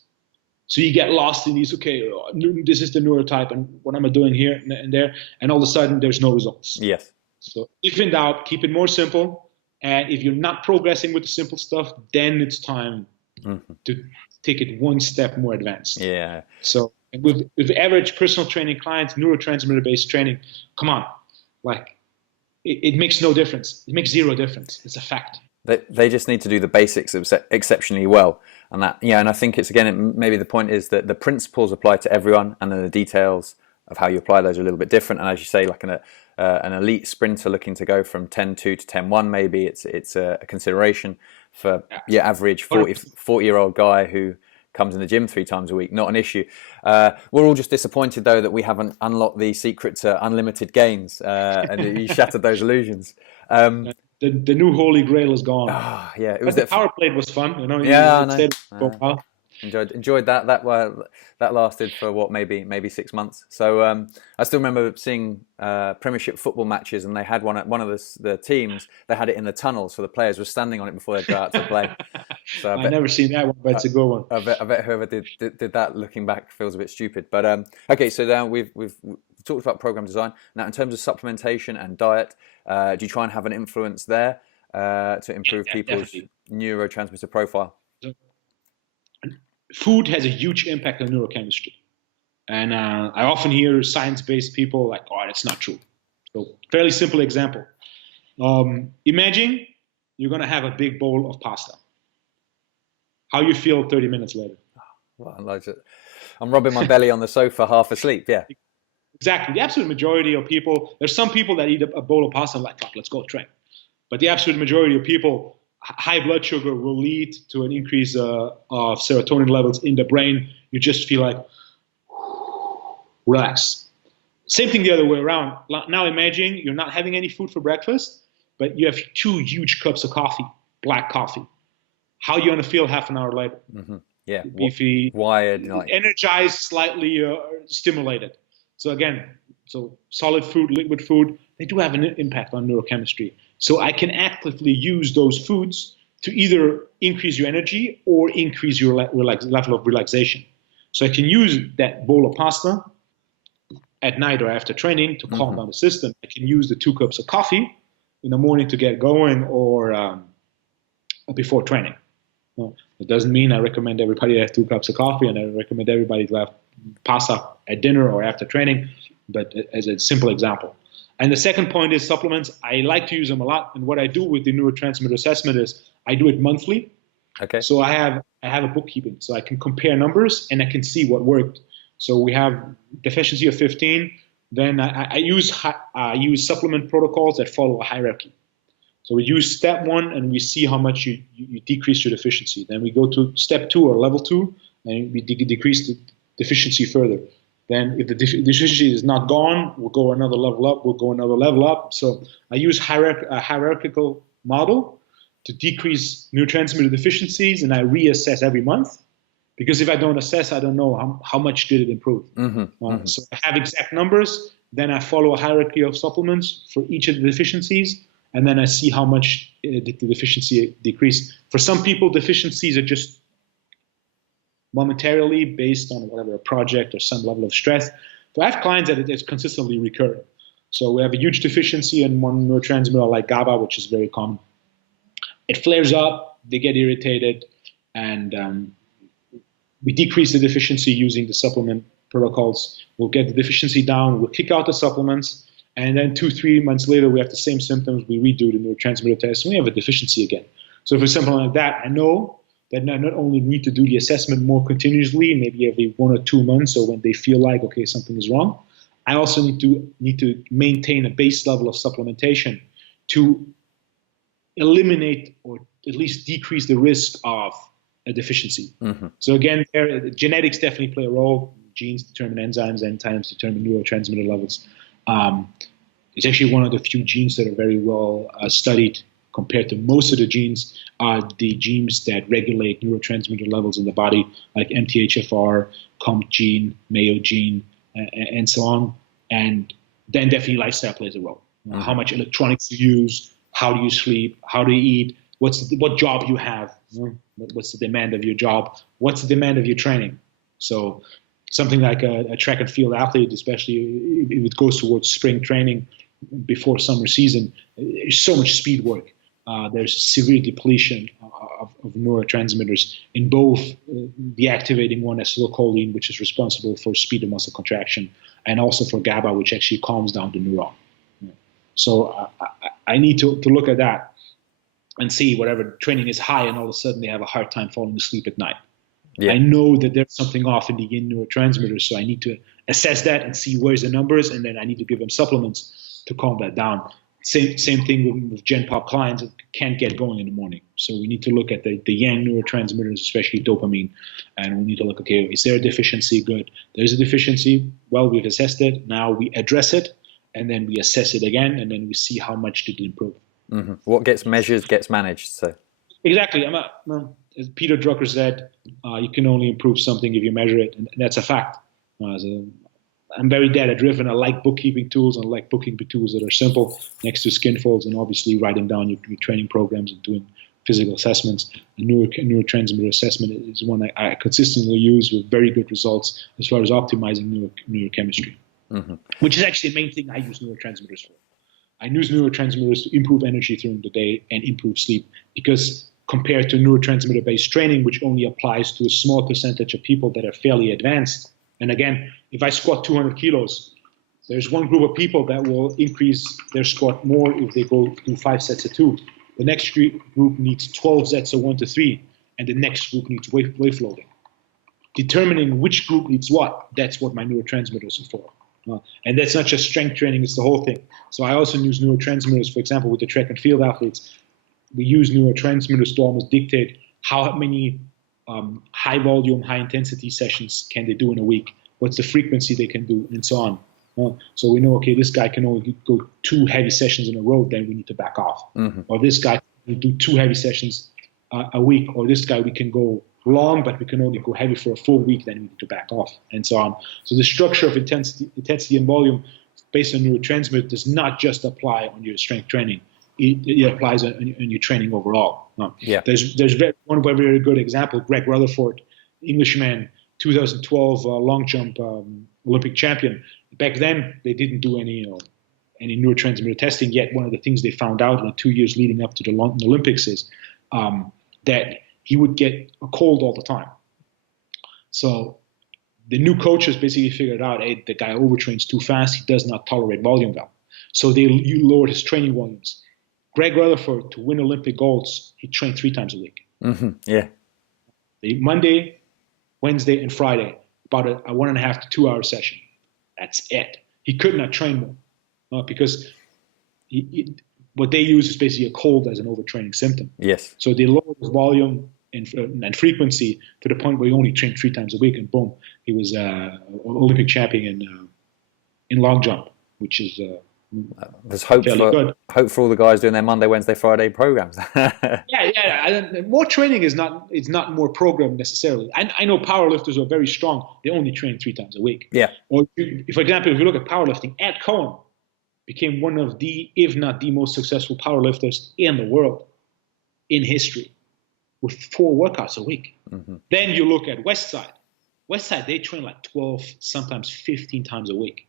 So you get lost in these, this is the neurotype and what am I doing here and there, and all of a sudden there's no results. Yes. So if in doubt, keep it more simple. And if you're not progressing with the simple stuff, then it's time to take it one step more advanced. Yeah. So with average personal training clients, neurotransmitter-based training, come on, it makes no difference. It makes zero difference. It's a fact. They just need to do the basics exceptionally well, and and I think it's again maybe the point is that the principles apply to everyone, and then the details of how you apply those are a little bit different. And as you say, like an elite sprinter looking to go from 10.2 to 10.1, maybe it's a consideration. For your average 40-year-old guy who comes in the gym 3 times a week, not an issue. We're all just disappointed though that we haven't unlocked the secret to unlimited gains, and you shattered those illusions. The new holy grail is gone. Yeah, it was the power plate was fun, you know. Yeah, I know. Enjoyed that. That lasted for what, maybe 6 months. So I still remember seeing Premiership football matches, and they had one of the teams. They had it in the tunnel, so the players were standing on it before they go out to play. So I've never seen that one, but it's a good one. I bet whoever did that, looking back, feels a bit stupid. But okay, so now we've talked about program design. Now, in terms of supplementation and diet, do you try and have an influence there to improve people's definitely neurotransmitter profile? Food has a huge impact on neurochemistry. And I often hear science-based people like, oh, that's not true. So fairly simple example. Imagine you're going to have a big bowl of pasta. How you feel 30 minutes later? Well, I'm rubbing my belly on the sofa, half asleep, yeah. Exactly. The absolute majority of people, there's some people that eat a bowl of pasta and like, oh, let's go train. But the absolute majority of people, high blood sugar will lead to an increase of serotonin levels in the brain. You just feel like, relax. Same thing the other way around. Now imagine you're not having any food for breakfast, but you have 2 huge cups of coffee, black coffee. How are you going to feel half an hour later? Mm-hmm. Yeah, beefy, wired, energized, slightly stimulated. So again, solid food, liquid food, they do have an impact on neurochemistry. So I can actively use those foods to either increase your energy or increase your level of relaxation. So I can use that bowl of pasta at night or after training to calm down the system. I can use the 2 cups of coffee in the morning to get going or before training. Well, it doesn't mean I recommend everybody to have 2 cups of coffee, and I recommend everybody to have pasta at dinner or after training, but as a simple example. And the second point is supplements. I like to use them a lot, and what I do with the neurotransmitter assessment is I do it monthly. Okay. So I have a bookkeeping, so I can compare numbers and I can see what worked. So we have deficiency of 15. Then I use supplement protocols that follow a hierarchy. So we use step 1 and we see how much you decrease your deficiency. Then we go to step 2 or level 2 and we decrease the deficiency further. Then if the deficiency is not gone, we'll go another level up, we'll go another level up. So I use a hierarchical model to decrease neurotransmitter deficiencies, and I reassess every month. Because if I don't assess, I don't know how much did it improve. So I have exact numbers, then I follow a hierarchy of supplements for each of the deficiencies, and then I see how much did the deficiency decrease. For some people, deficiencies are just momentarily based on whatever, a project or some level of stress. So I have clients that it's consistently recurring. So we have a huge deficiency in one neurotransmitter like GABA, which is very common. It flares up, they get irritated, and we decrease the deficiency using the supplement protocols. We'll get the deficiency down, we'll kick out the supplements, and then 2-3 months later, we have the same symptoms, we redo the neurotransmitter test, and we have a deficiency again. So for something like that, I know that I not only need to do the assessment more continuously, maybe every 1 or 2 months, or when they feel like, okay, something is wrong, I also need to maintain a base level of supplementation to eliminate or at least decrease the risk of a deficiency. So again, genetics definitely play a role. Genes determine enzymes determine neurotransmitter levels. It's actually one of the few genes that are very well studied compared to most of the genes are the genes that regulate neurotransmitter levels in the body, like MTHFR, COMT gene, Mayo gene, and so on. And then definitely lifestyle plays a role. How much electronics you use, how do you sleep, how do you eat, what job you have, what's the demand of your job, what's the demand of your training. So something like a track and field athlete, especially if it goes towards spring training before summer season, there's so much speed work. There's severe depletion of neurotransmitters in both the activating one, acetylcholine, which is responsible for speed of muscle contraction, and also for GABA, which actually calms down the neuron. So I need to look at that. and see whatever training is high, and all of a sudden they have a hard time falling asleep at night. Yeah. I know that there's something off in the yin neurotransmitters, so I need to assess that and see where's the numbers, and then I need to give them supplements to calm that down. Same thing with Gen Pop clients that can't get going in the morning. So we need to look at the yang neurotransmitters, especially dopamine, and we need to look, okay, is there a deficiency? Good. There's a deficiency. Well, we've assessed it. Now we address it, and then we assess it again, and then we see how much did it improve. Mm-hmm. What gets measured gets managed. So exactly. As Peter Drucker said, you can only improve something if you measure it, and that's a fact. I'm very data-driven. I like bookkeeping tools, and I like bookkeeping tools that are simple, next to skin folds, and obviously writing down your training programs and doing physical assessments. The neurotransmitter assessment is one I consistently use with very good results as far as optimizing neurochemistry, which is actually the main thing I use neurotransmitters for. I use neurotransmitters to improve energy during the day and improve sleep, because compared to neurotransmitter-based training, which only applies to a small percentage of people that are fairly advanced. And again, if I squat 200 kilos, there's one group of people that will increase their squat more if they go do 5 sets of 2. The next group needs 12 sets of 1 to 3, and the next group needs weight loading. Determining which group needs what, that's what my neurotransmitters are for. And that's not just strength training, it's the whole thing. So I also use neurotransmitters, for example, with the track and field athletes. We use neurotransmitters to almost dictate how many high volume, high intensity sessions can they do in a week, what's the frequency they can do, and so on. So we know, okay, this guy can only go 2 heavy sessions in a row, then we need to back off. Or this guy can do 2 heavy sessions a week, or this guy we can go long, but we can only go heavy for a full week, then we need to back off, and so on. So the structure of intensity and volume based on neurotransmitter does not just apply on your strength training. It applies on your training overall. There's one very good example. Greg Rutherford, Englishman, 2012 long jump Olympic champion. Back then, they didn't do any neurotransmitter testing yet. One of the things they found out in the 2 years leading up to the London Olympics is that he would get a cold all the time. So the new coaches basically figured out, hey, the guy overtrains too fast. He does not tolerate volume well. So you lowered his training volumes. Greg Rutherford, to win Olympic golds, he trained 3 times a week. Yeah. Monday, Wednesday, and Friday, about a 1.5 to 2 hour session. That's it. He could not train more because what they use is basically a cold as an overtraining symptom. Yes. So they lowered his volume and frequency to the point where he only trained 3 times a week, and boom, he was Olympic champion in long jump, which is there's hope for all the guys doing their Monday, Wednesday, Friday programs. More training is not more program necessarily. I know powerlifters are very strong. They only train 3 times a week. Yeah. Or for example, if you look at powerlifting, Ed Cohen became one of the, if not the most successful powerlifters in the world in history with 4 workouts a week. Then you look at Westside. Westside, they train like 12, sometimes 15 times a week.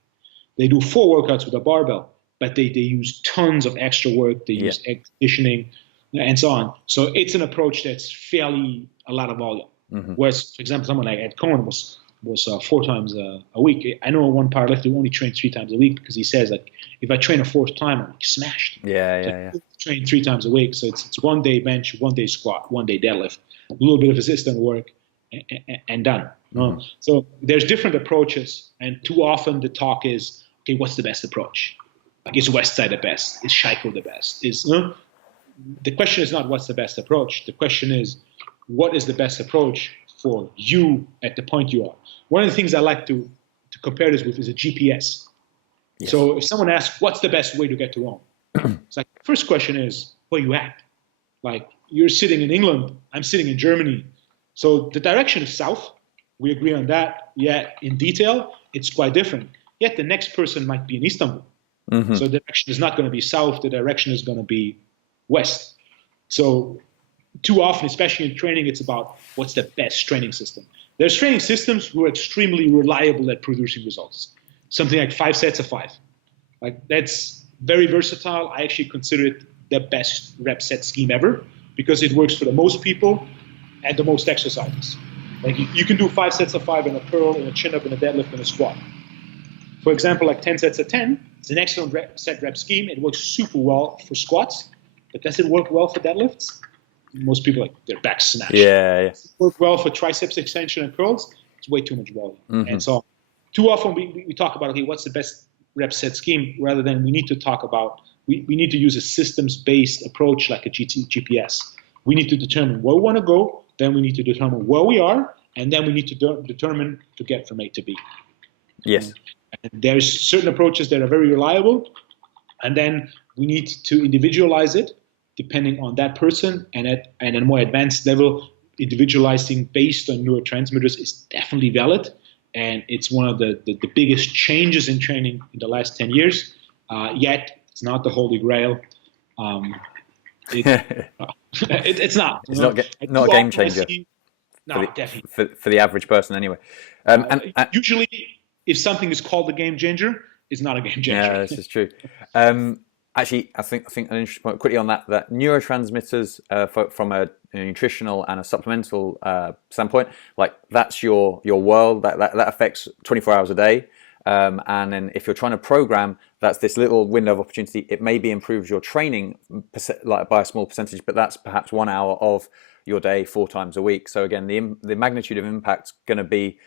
They do 4 workouts with a barbell, but they use tons of extra work. They use air conditioning and so on. So it's an approach that's fairly a lot of volume. Whereas, for example, someone like Ed Cohen was 4 times a week. I know one powerlifter who only trains 3 times a week because he says, like, if I train a 4th time, I'm like smashed. Train 3 times a week. So it's 1 day bench, 1 day squat, 1 day deadlift, a little bit of assistant work, and done. So there's different approaches, and too often the talk is, okay, what's the best approach? Like, is Westside the best? Is Shaiko the best? The question is not what's the best approach. The question is, what is the best approach for you at the point you are? One of the things I like to compare this with is a GPS. Yes. So if someone asks, what's the best way to get to Rome? It's like, first question is, where you at? Like, you're sitting in England, I'm sitting in Germany. So the direction is south. We agree on that. Yet in detail, it's quite different. Yet the next person might be in Istanbul. So the direction is not going to be south. The direction is going to be west. So too often, especially in training, it's about what's the best training system. There's training systems who are extremely reliable at producing results. Something like 5 sets of 5. Like, that's very versatile. I actually consider it the best rep set scheme ever because it works for the most people and the most exercises. Like, you can do 5 sets of 5 in a curl, in a chin-up, in a deadlift, and a squat. For example, like 10 sets of 10, it's an excellent set rep scheme. It works super well for squats, but does it work well for deadlifts? Most people like their back snatch. Yeah. Does it work well for triceps extension and curls? It's way too much volume. And so too often we talk about, okay, what's the best rep set scheme, rather than we need to talk about, we need to use a systems-based approach like a GPS. We need to determine where we want to go, then we need to determine where we are, and then we need to determine to get from A to B. Yes. And there's certain approaches that are very reliable, and then we need to individualize it depending on that person, and at a more advanced level, individualizing based on neurotransmitters is definitely valid, and it's one of the biggest changes in training in the last 10 years, yet it's not the holy grail. It's not. It's not a game changer. No, definitely. For the average person anyway. Usually, if something is called a game changer, it's not a game changer. Yeah, this is true. Actually, I think an interesting point quickly on that neurotransmitters from a nutritional and a supplemental standpoint, like that's your world. That affects 24 hours a day. And then if you're trying to program, that's this little window of opportunity. It maybe improves your training like by a small percentage, but that's perhaps 1 hour of your day 4 times a week. So again, the magnitude of impact's going to be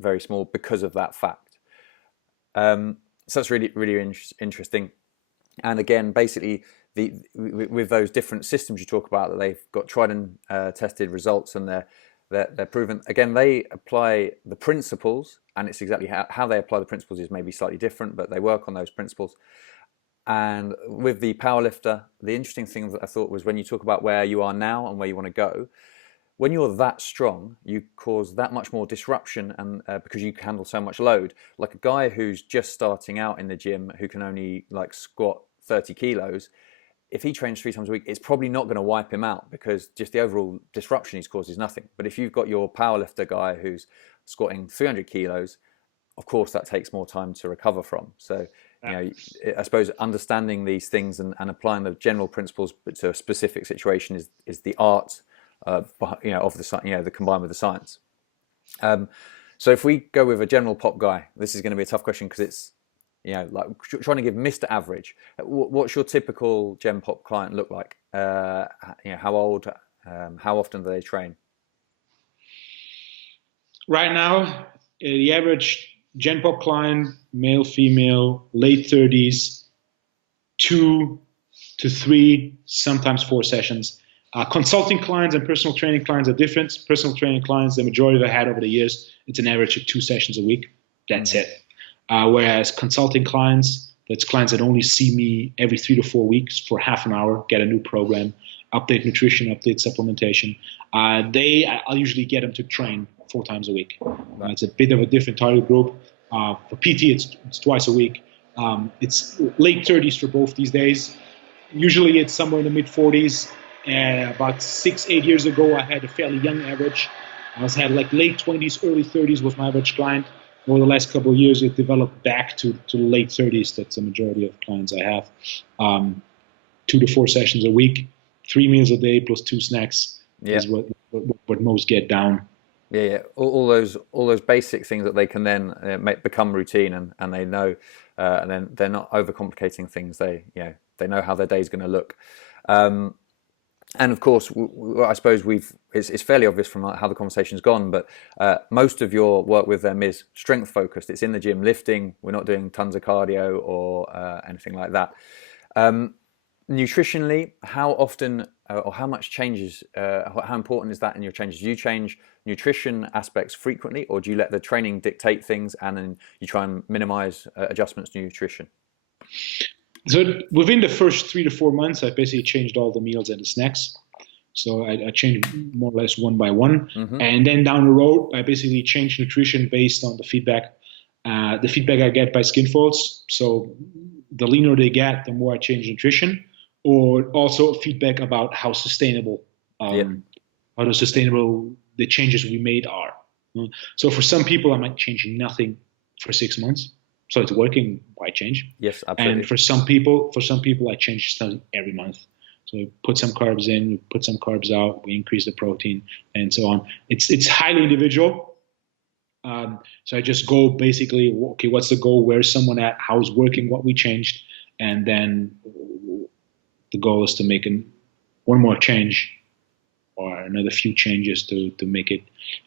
very small because of that fact. So that's really, really interesting. And again, basically, with those different systems you talk about, that they've got tried and tested results, and they're proven. Again, they apply the principles, and it's exactly how they apply the principles is maybe slightly different, but they work on those principles. And with the powerlifter, the interesting thing that I thought was when you talk about where you are now and where you want to go, when you're that strong, you cause that much more disruption, and because you can handle so much load. Like a guy who's just starting out in the gym, who can only like squat 30 kilos, if he trains 3 times a week, it's probably not going to wipe him out, because just the overall disruption he's caused is nothing. But if you've got your powerlifter guy who's squatting 300 kilos, of course that takes more time to recover from. So I suppose understanding these things and applying the general principles to a specific situation is the art of the combined with the science. So if we go with a general pop guy, this is going to be a tough question, because it's like trying to give Mr. Average. What's your typical Gen Pop client look like? How old? How often do they train? Right now, the average Gen Pop client, male, female, late 30s, 2 to 3, sometimes 4 sessions. Consulting clients and personal training clients are different. Personal training clients, the majority I've had over the years, it's an average of 2 sessions a week. That's it. Whereas consulting clients, that's clients that only see me every 3 to 4 weeks for half an hour, get a new program, update nutrition, update supplementation. I'll usually get them to train 4 times a week. It's a bit of a different target group. For PT, it's twice a week. It's late 30s for both these days. Usually it's somewhere in the mid 40s. About 6-8 years ago, I had a fairly young average. I had like late 20s, early 30s was my average client. Over the last couple of years, it developed back to late 30s. That's the majority of clients I have. 2 to 4 sessions a week, 3 meals a day plus 2 snacks is what most get down. Yeah. All those basic things that they can then become routine, and they know, and then they're not overcomplicating things. They know how their day's going to look. And of course, I suppose it's fairly obvious from how the conversation's gone, but most of your work with them is strength focused. It's in the gym lifting. We're not doing tons of cardio or anything like that. Nutritionally, how often or how much changes, how important is that in your changes? Do you change nutrition aspects frequently, or do you let the training dictate things and then you try and minimize adjustments to nutrition? So within the first 3 to 4 months, I basically changed all the meals and the snacks. So I changed more or less one by one. Mm-hmm. And then down the road, I basically changed nutrition based on the feedback. The feedback I get by skin folds. So the leaner they get, the more I change nutrition. Or also feedback about how sustainable the changes we made are. So for some people, I might change nothing for 6 months. So it's working. Why change? Yes, absolutely. And for some people, I change something every month. So we put some carbs in, we put some carbs out, we increase the protein, and so on. It's highly individual. So I just go basically, okay, what's the goal? Where's someone at? How's working? What we changed, and then the goal is to make one more change or another few changes to make it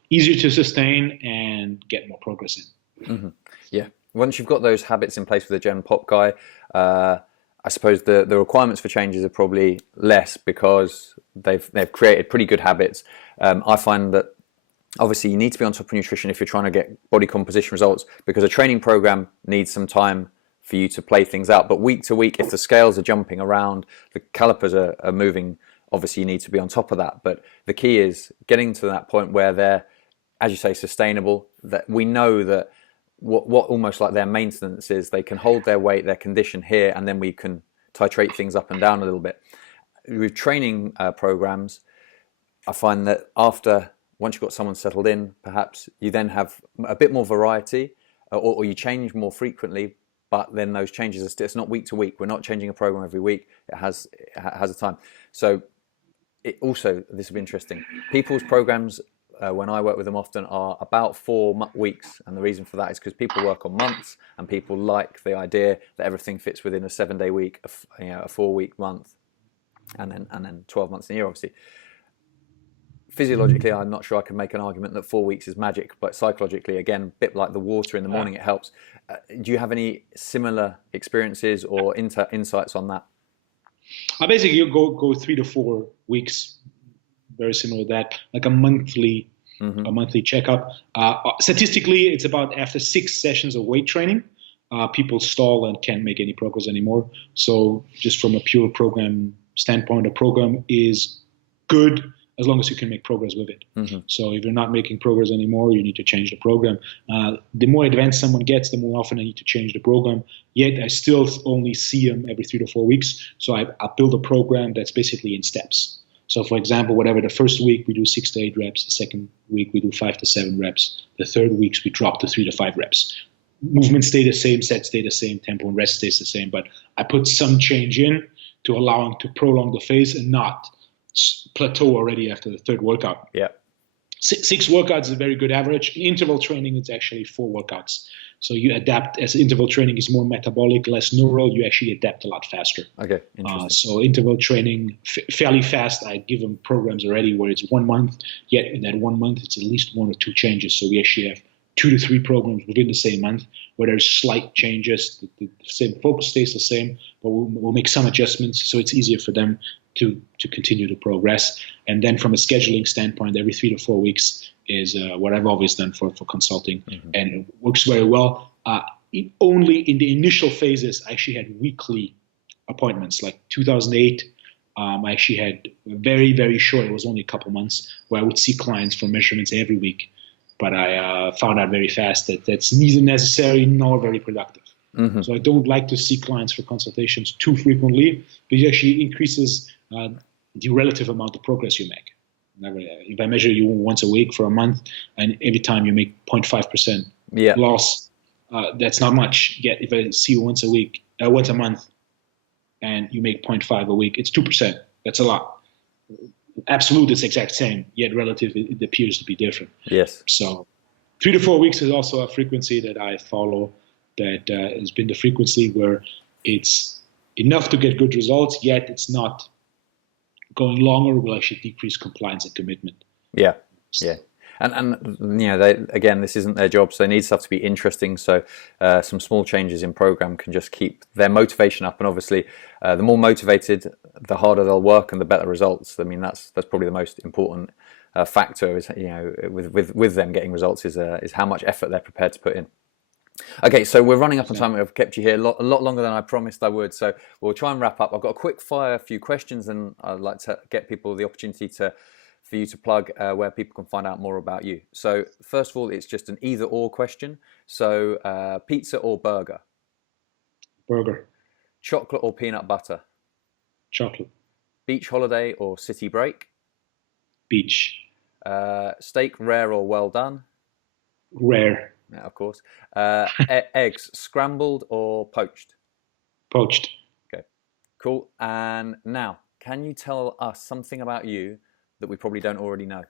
easier to sustain and get more progress in. Mm-hmm. Yeah. Once you've got those habits in place with the Gen Pop guy, I suppose the requirements for changes are probably less because they've created pretty good habits. I find that obviously you need to be on top of nutrition if you're trying to get body composition results, because a training program needs some time for you to play things out. But week to week, if the scales are jumping around, the calipers are moving, obviously you need to be on top of that. But the key is getting to that point where they're, as you say, sustainable, that we know that what almost like their maintenance is, they can hold their weight, their condition here, and then we can titrate things up and down a little bit. With training programs, I find that once you've got someone settled in, perhaps you then have a bit more variety, or you change more frequently, but then those changes are still, it's not week to week. We're not changing a program every week. It has a time. So this will be interesting. People's programs, when I work with them often, are about 4 weeks, and the reason for that is because people work on months, and people like the idea that everything fits within a 7-day week, a 4-week month, and then 12 months in a year, obviously. Physiologically, I'm not sure I can make an argument that 4 weeks is magic, but psychologically, again, a bit like the water in the morning, it helps. Do you have any similar experiences or insights on that? I basically go 3 to 4 weeks, very similar to that, like a monthly checkup. Statistically, it's about after 6 sessions of weight training, people stall and can't make any progress anymore. So just from a pure program standpoint, a program is good as long as you can make progress with it. Mm-hmm. So if you're not making progress anymore, you need to change the program. The more advanced someone gets, the more often I need to change the program. Yet I still only see them every 3 to 4 weeks. So I build a program that's basically in steps. So for example, whatever, the first week we do 6 to 8 reps. The second week we do 5 to 7 reps. The third weeks we drop to 3 to 5 reps. Movements stay the same, sets stay the same, tempo and rest stays the same. But I put some change in to allow them to prolong the phase and not plateau already after the third workout. Yeah. 6 workouts is a very good average. In interval training, it's actually 4 workouts. So you adapt, as interval training is more metabolic, less neural, you actually adapt a lot faster. Okay, interesting. So interval training, fairly fast. I give them programs already where it's 1 month, yet in that 1 month, it's at least 1 or 2 changes. So we actually have 2 to 3 programs within the same month where there's slight changes. The same focus stays the same, but we'll make some adjustments so it's easier for them to continue to progress. And then from a scheduling standpoint, every 3 to 4 weeks is what I've always done for consulting, and it works very well. Only in the initial phases, I actually had weekly appointments. Like 2008, I actually had very, very short, it was only a couple months, where I would see clients for measurements every week. But I found out very fast that that's neither necessary nor very productive. Mm-hmm. So I don't like to see clients for consultations too frequently, but it actually increases the relative amount of progress you make. If I measure you once a week for a month, and every time you make 0.5% loss, that's not much. Yet if I see you once a month, and you make 0.5 a week, it's 2%. That's a lot. Absolute is exact same, yet relative it appears to be different. Yes. So 3 to 4 weeks is also a frequency that I follow. That has been the frequency where it's enough to get good results, yet it's not going longer will actually decrease compliance and commitment. Yeah, yeah. And you know, this isn't their job, so they need stuff to be interesting. So some small changes in program can just keep their motivation up. And obviously, the more motivated, the harder they'll work and the better results. I mean, that's probably the most important factor. Is, you know, with them getting results is how much effort they're prepared to put in. Okay, so we're running up on time. I've kept you here a lot longer than I promised I would. So we'll try and wrap up. I've got a quick fire few questions, and I'd like to get people the opportunity for you to plug where people can find out more about you. So first of all, it's just an either or question. So pizza or burger? Burger. Chocolate or peanut butter? Chocolate. Beach holiday or city break? Beach. Steak rare or well done? Rare. Yeah, of course. Eggs scrambled or poached? Poached. Okay, cool. And now, can you tell us something about you that we probably don't already know?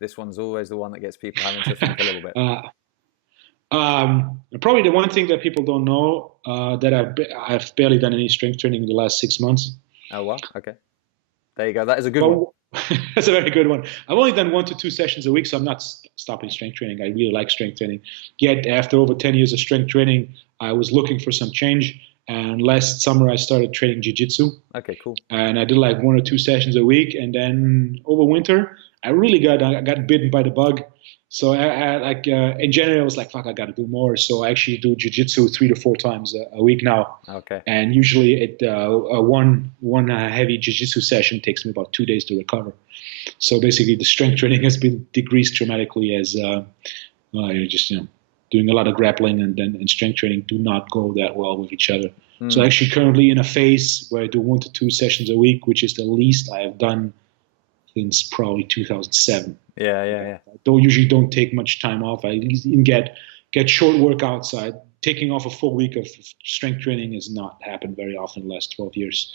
This one's always the one that gets people having to think a little bit. Probably the one thing that people don't know that I've barely done any strength training in the last 6 months. Oh, wow. Okay. There you go. That is a good one. Well, that's a very good one. I've only done 1 to 2 sessions a week, so I'm not stopping strength training. I really like strength training. Yet after over 10 years of strength training, I was looking for some change. And last summer, I started training jiu-jitsu. Okay, cool. And I did like 1 or 2 sessions a week. And then over winter, I got bitten by the bug. So in January, I was like, fuck, I got to do more. So I actually do jiu-jitsu 3 to 4 times a week now. Okay. And usually one heavy jiu-jitsu session takes me about 2 days to recover. So basically the strength training has been decreased dramatically as you're just, doing a lot of grappling and strength training do not go that well with each other. So actually currently in a phase where I do 1 to 2 sessions a week, which is the least I have done since probably 2007. Yeah. Usually don't take much time off. I even get short workouts. Taking off a full week of strength training has not happened very often in the last 12 years.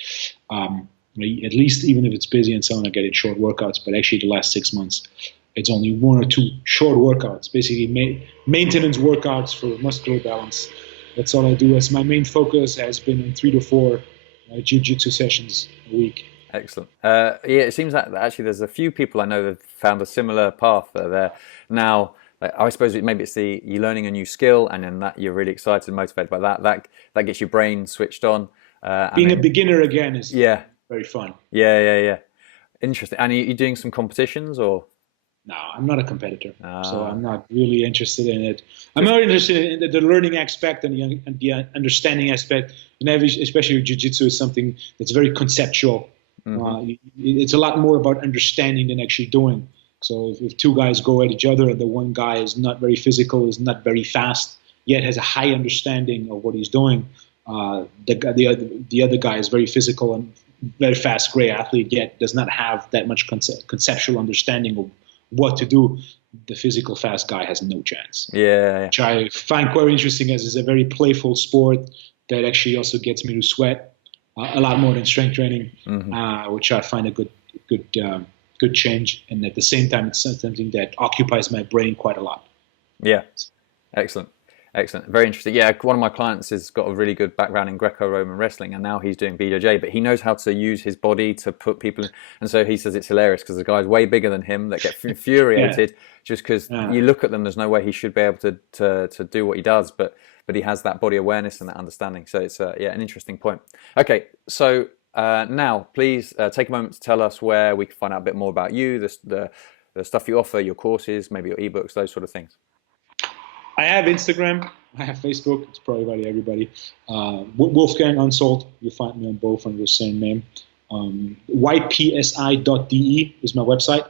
At least even if it's busy and so on, I get in short workouts. But actually the last 6 months, it's only 1 or 2 short workouts, basically maintenance workouts for muscular balance. That's all I do. As my main focus has been in 3 to 4 jiu-jitsu sessions a week. Excellent. It seems that actually there's a few people I know that found a similar path. They're now, I suppose maybe it's you're learning a new skill, and then that you're really excited and motivated by that. That gets your brain switched on. Being a beginner again is very fun. Yeah. Interesting. And are you doing some competitions or? No, I'm not a competitor, so I'm not really interested in it. I'm more interested in the learning aspect and the understanding aspect, and especially jiu-jitsu is something that's very conceptual. Mm-hmm. It's a lot more about understanding than actually doing. So if 2 guys go at each other and the one guy is not very physical, is not very fast, yet has a high understanding of what he's doing, the other guy is very physical and very fast, great athlete, yet does not have that much conceptual understanding of what to do. The physical fast guy has no chance. Yeah. Which I find quite interesting, as it's a very playful sport that actually also gets me to sweat a lot more than strength training, which I find a good change. And at the same time, it's something that occupies my brain quite a lot. Yeah, excellent. Very interesting. Yeah, one of my clients has got a really good background in Greco-Roman wrestling, and now he's doing BJJ, but he knows how to use his body to put people in. And so he says it's hilarious because the guy's way bigger than him that get infuriated just because you look at them, there's no way he should be able to do what he does, but he has that body awareness and that understanding. So it's an interesting point. Okay, so now please take a moment to tell us where we can find out a bit more about you, the stuff you offer, your courses, maybe your ebooks, those sort of things. I have Instagram. I have Facebook. It's probably about everybody. Wolfgang Unsoeld. You'll find me on both under the same name. ypsi.de is my website.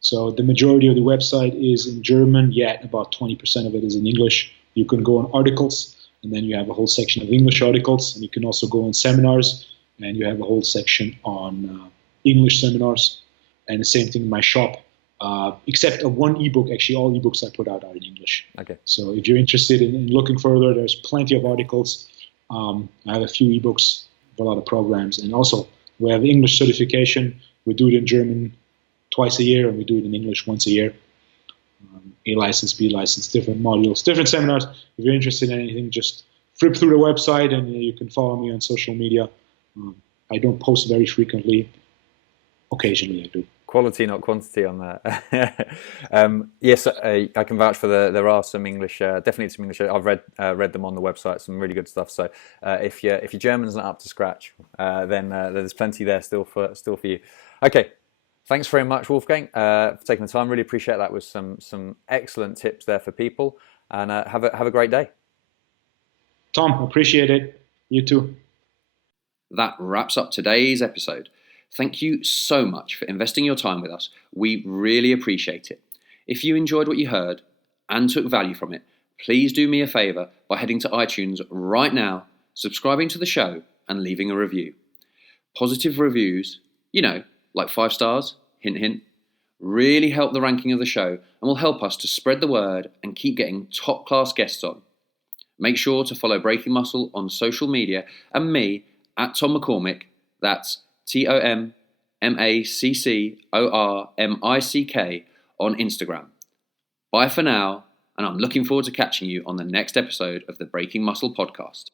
So the majority of the website is in German, yet about 20% of it is in English. You can go on articles, and then you have a whole section of English articles. And you can also go on seminars, and you have a whole section on English seminars. And the same thing in my shop. Except one ebook. Actually, all ebooks I put out are in English. Okay. So if you're interested in looking further, there's plenty of articles. I have a few ebooks, a lot of programs, and also we have English certification. We do it in German twice a year, and we do it in English once a year. A license, B license, different modules, different seminars. If you're interested in anything, just flip through the website, and you can follow me on social media. I don't post very frequently. Occasionally, I do. Quality, not quantity on that. Yes, I can vouch for there are some English, definitely some English. I've read them on the website, some really good stuff. So if your German's not up to scratch, then there's plenty there still for you. Okay, thanks very much, Wolfgang, for taking the time. Really appreciate that. With some excellent tips there for people, and have a great day. Tom, appreciate it. You too. That wraps up today's episode. Thank you so much for investing your time with us. We really appreciate it. If you enjoyed what you heard and took value from it, please do me a favour by heading to iTunes right now, subscribing to the show, and leaving a review. Positive reviews, like 5 stars, hint, hint, really help the ranking of the show and will help us to spread the word and keep getting top-class guests on. Make sure to follow Breaking Muscle on social media and me at Tom McCormick. That's TomMaccormick on Instagram. Bye for now, and I'm looking forward to catching you on the next episode of the Breaking Muscle podcast.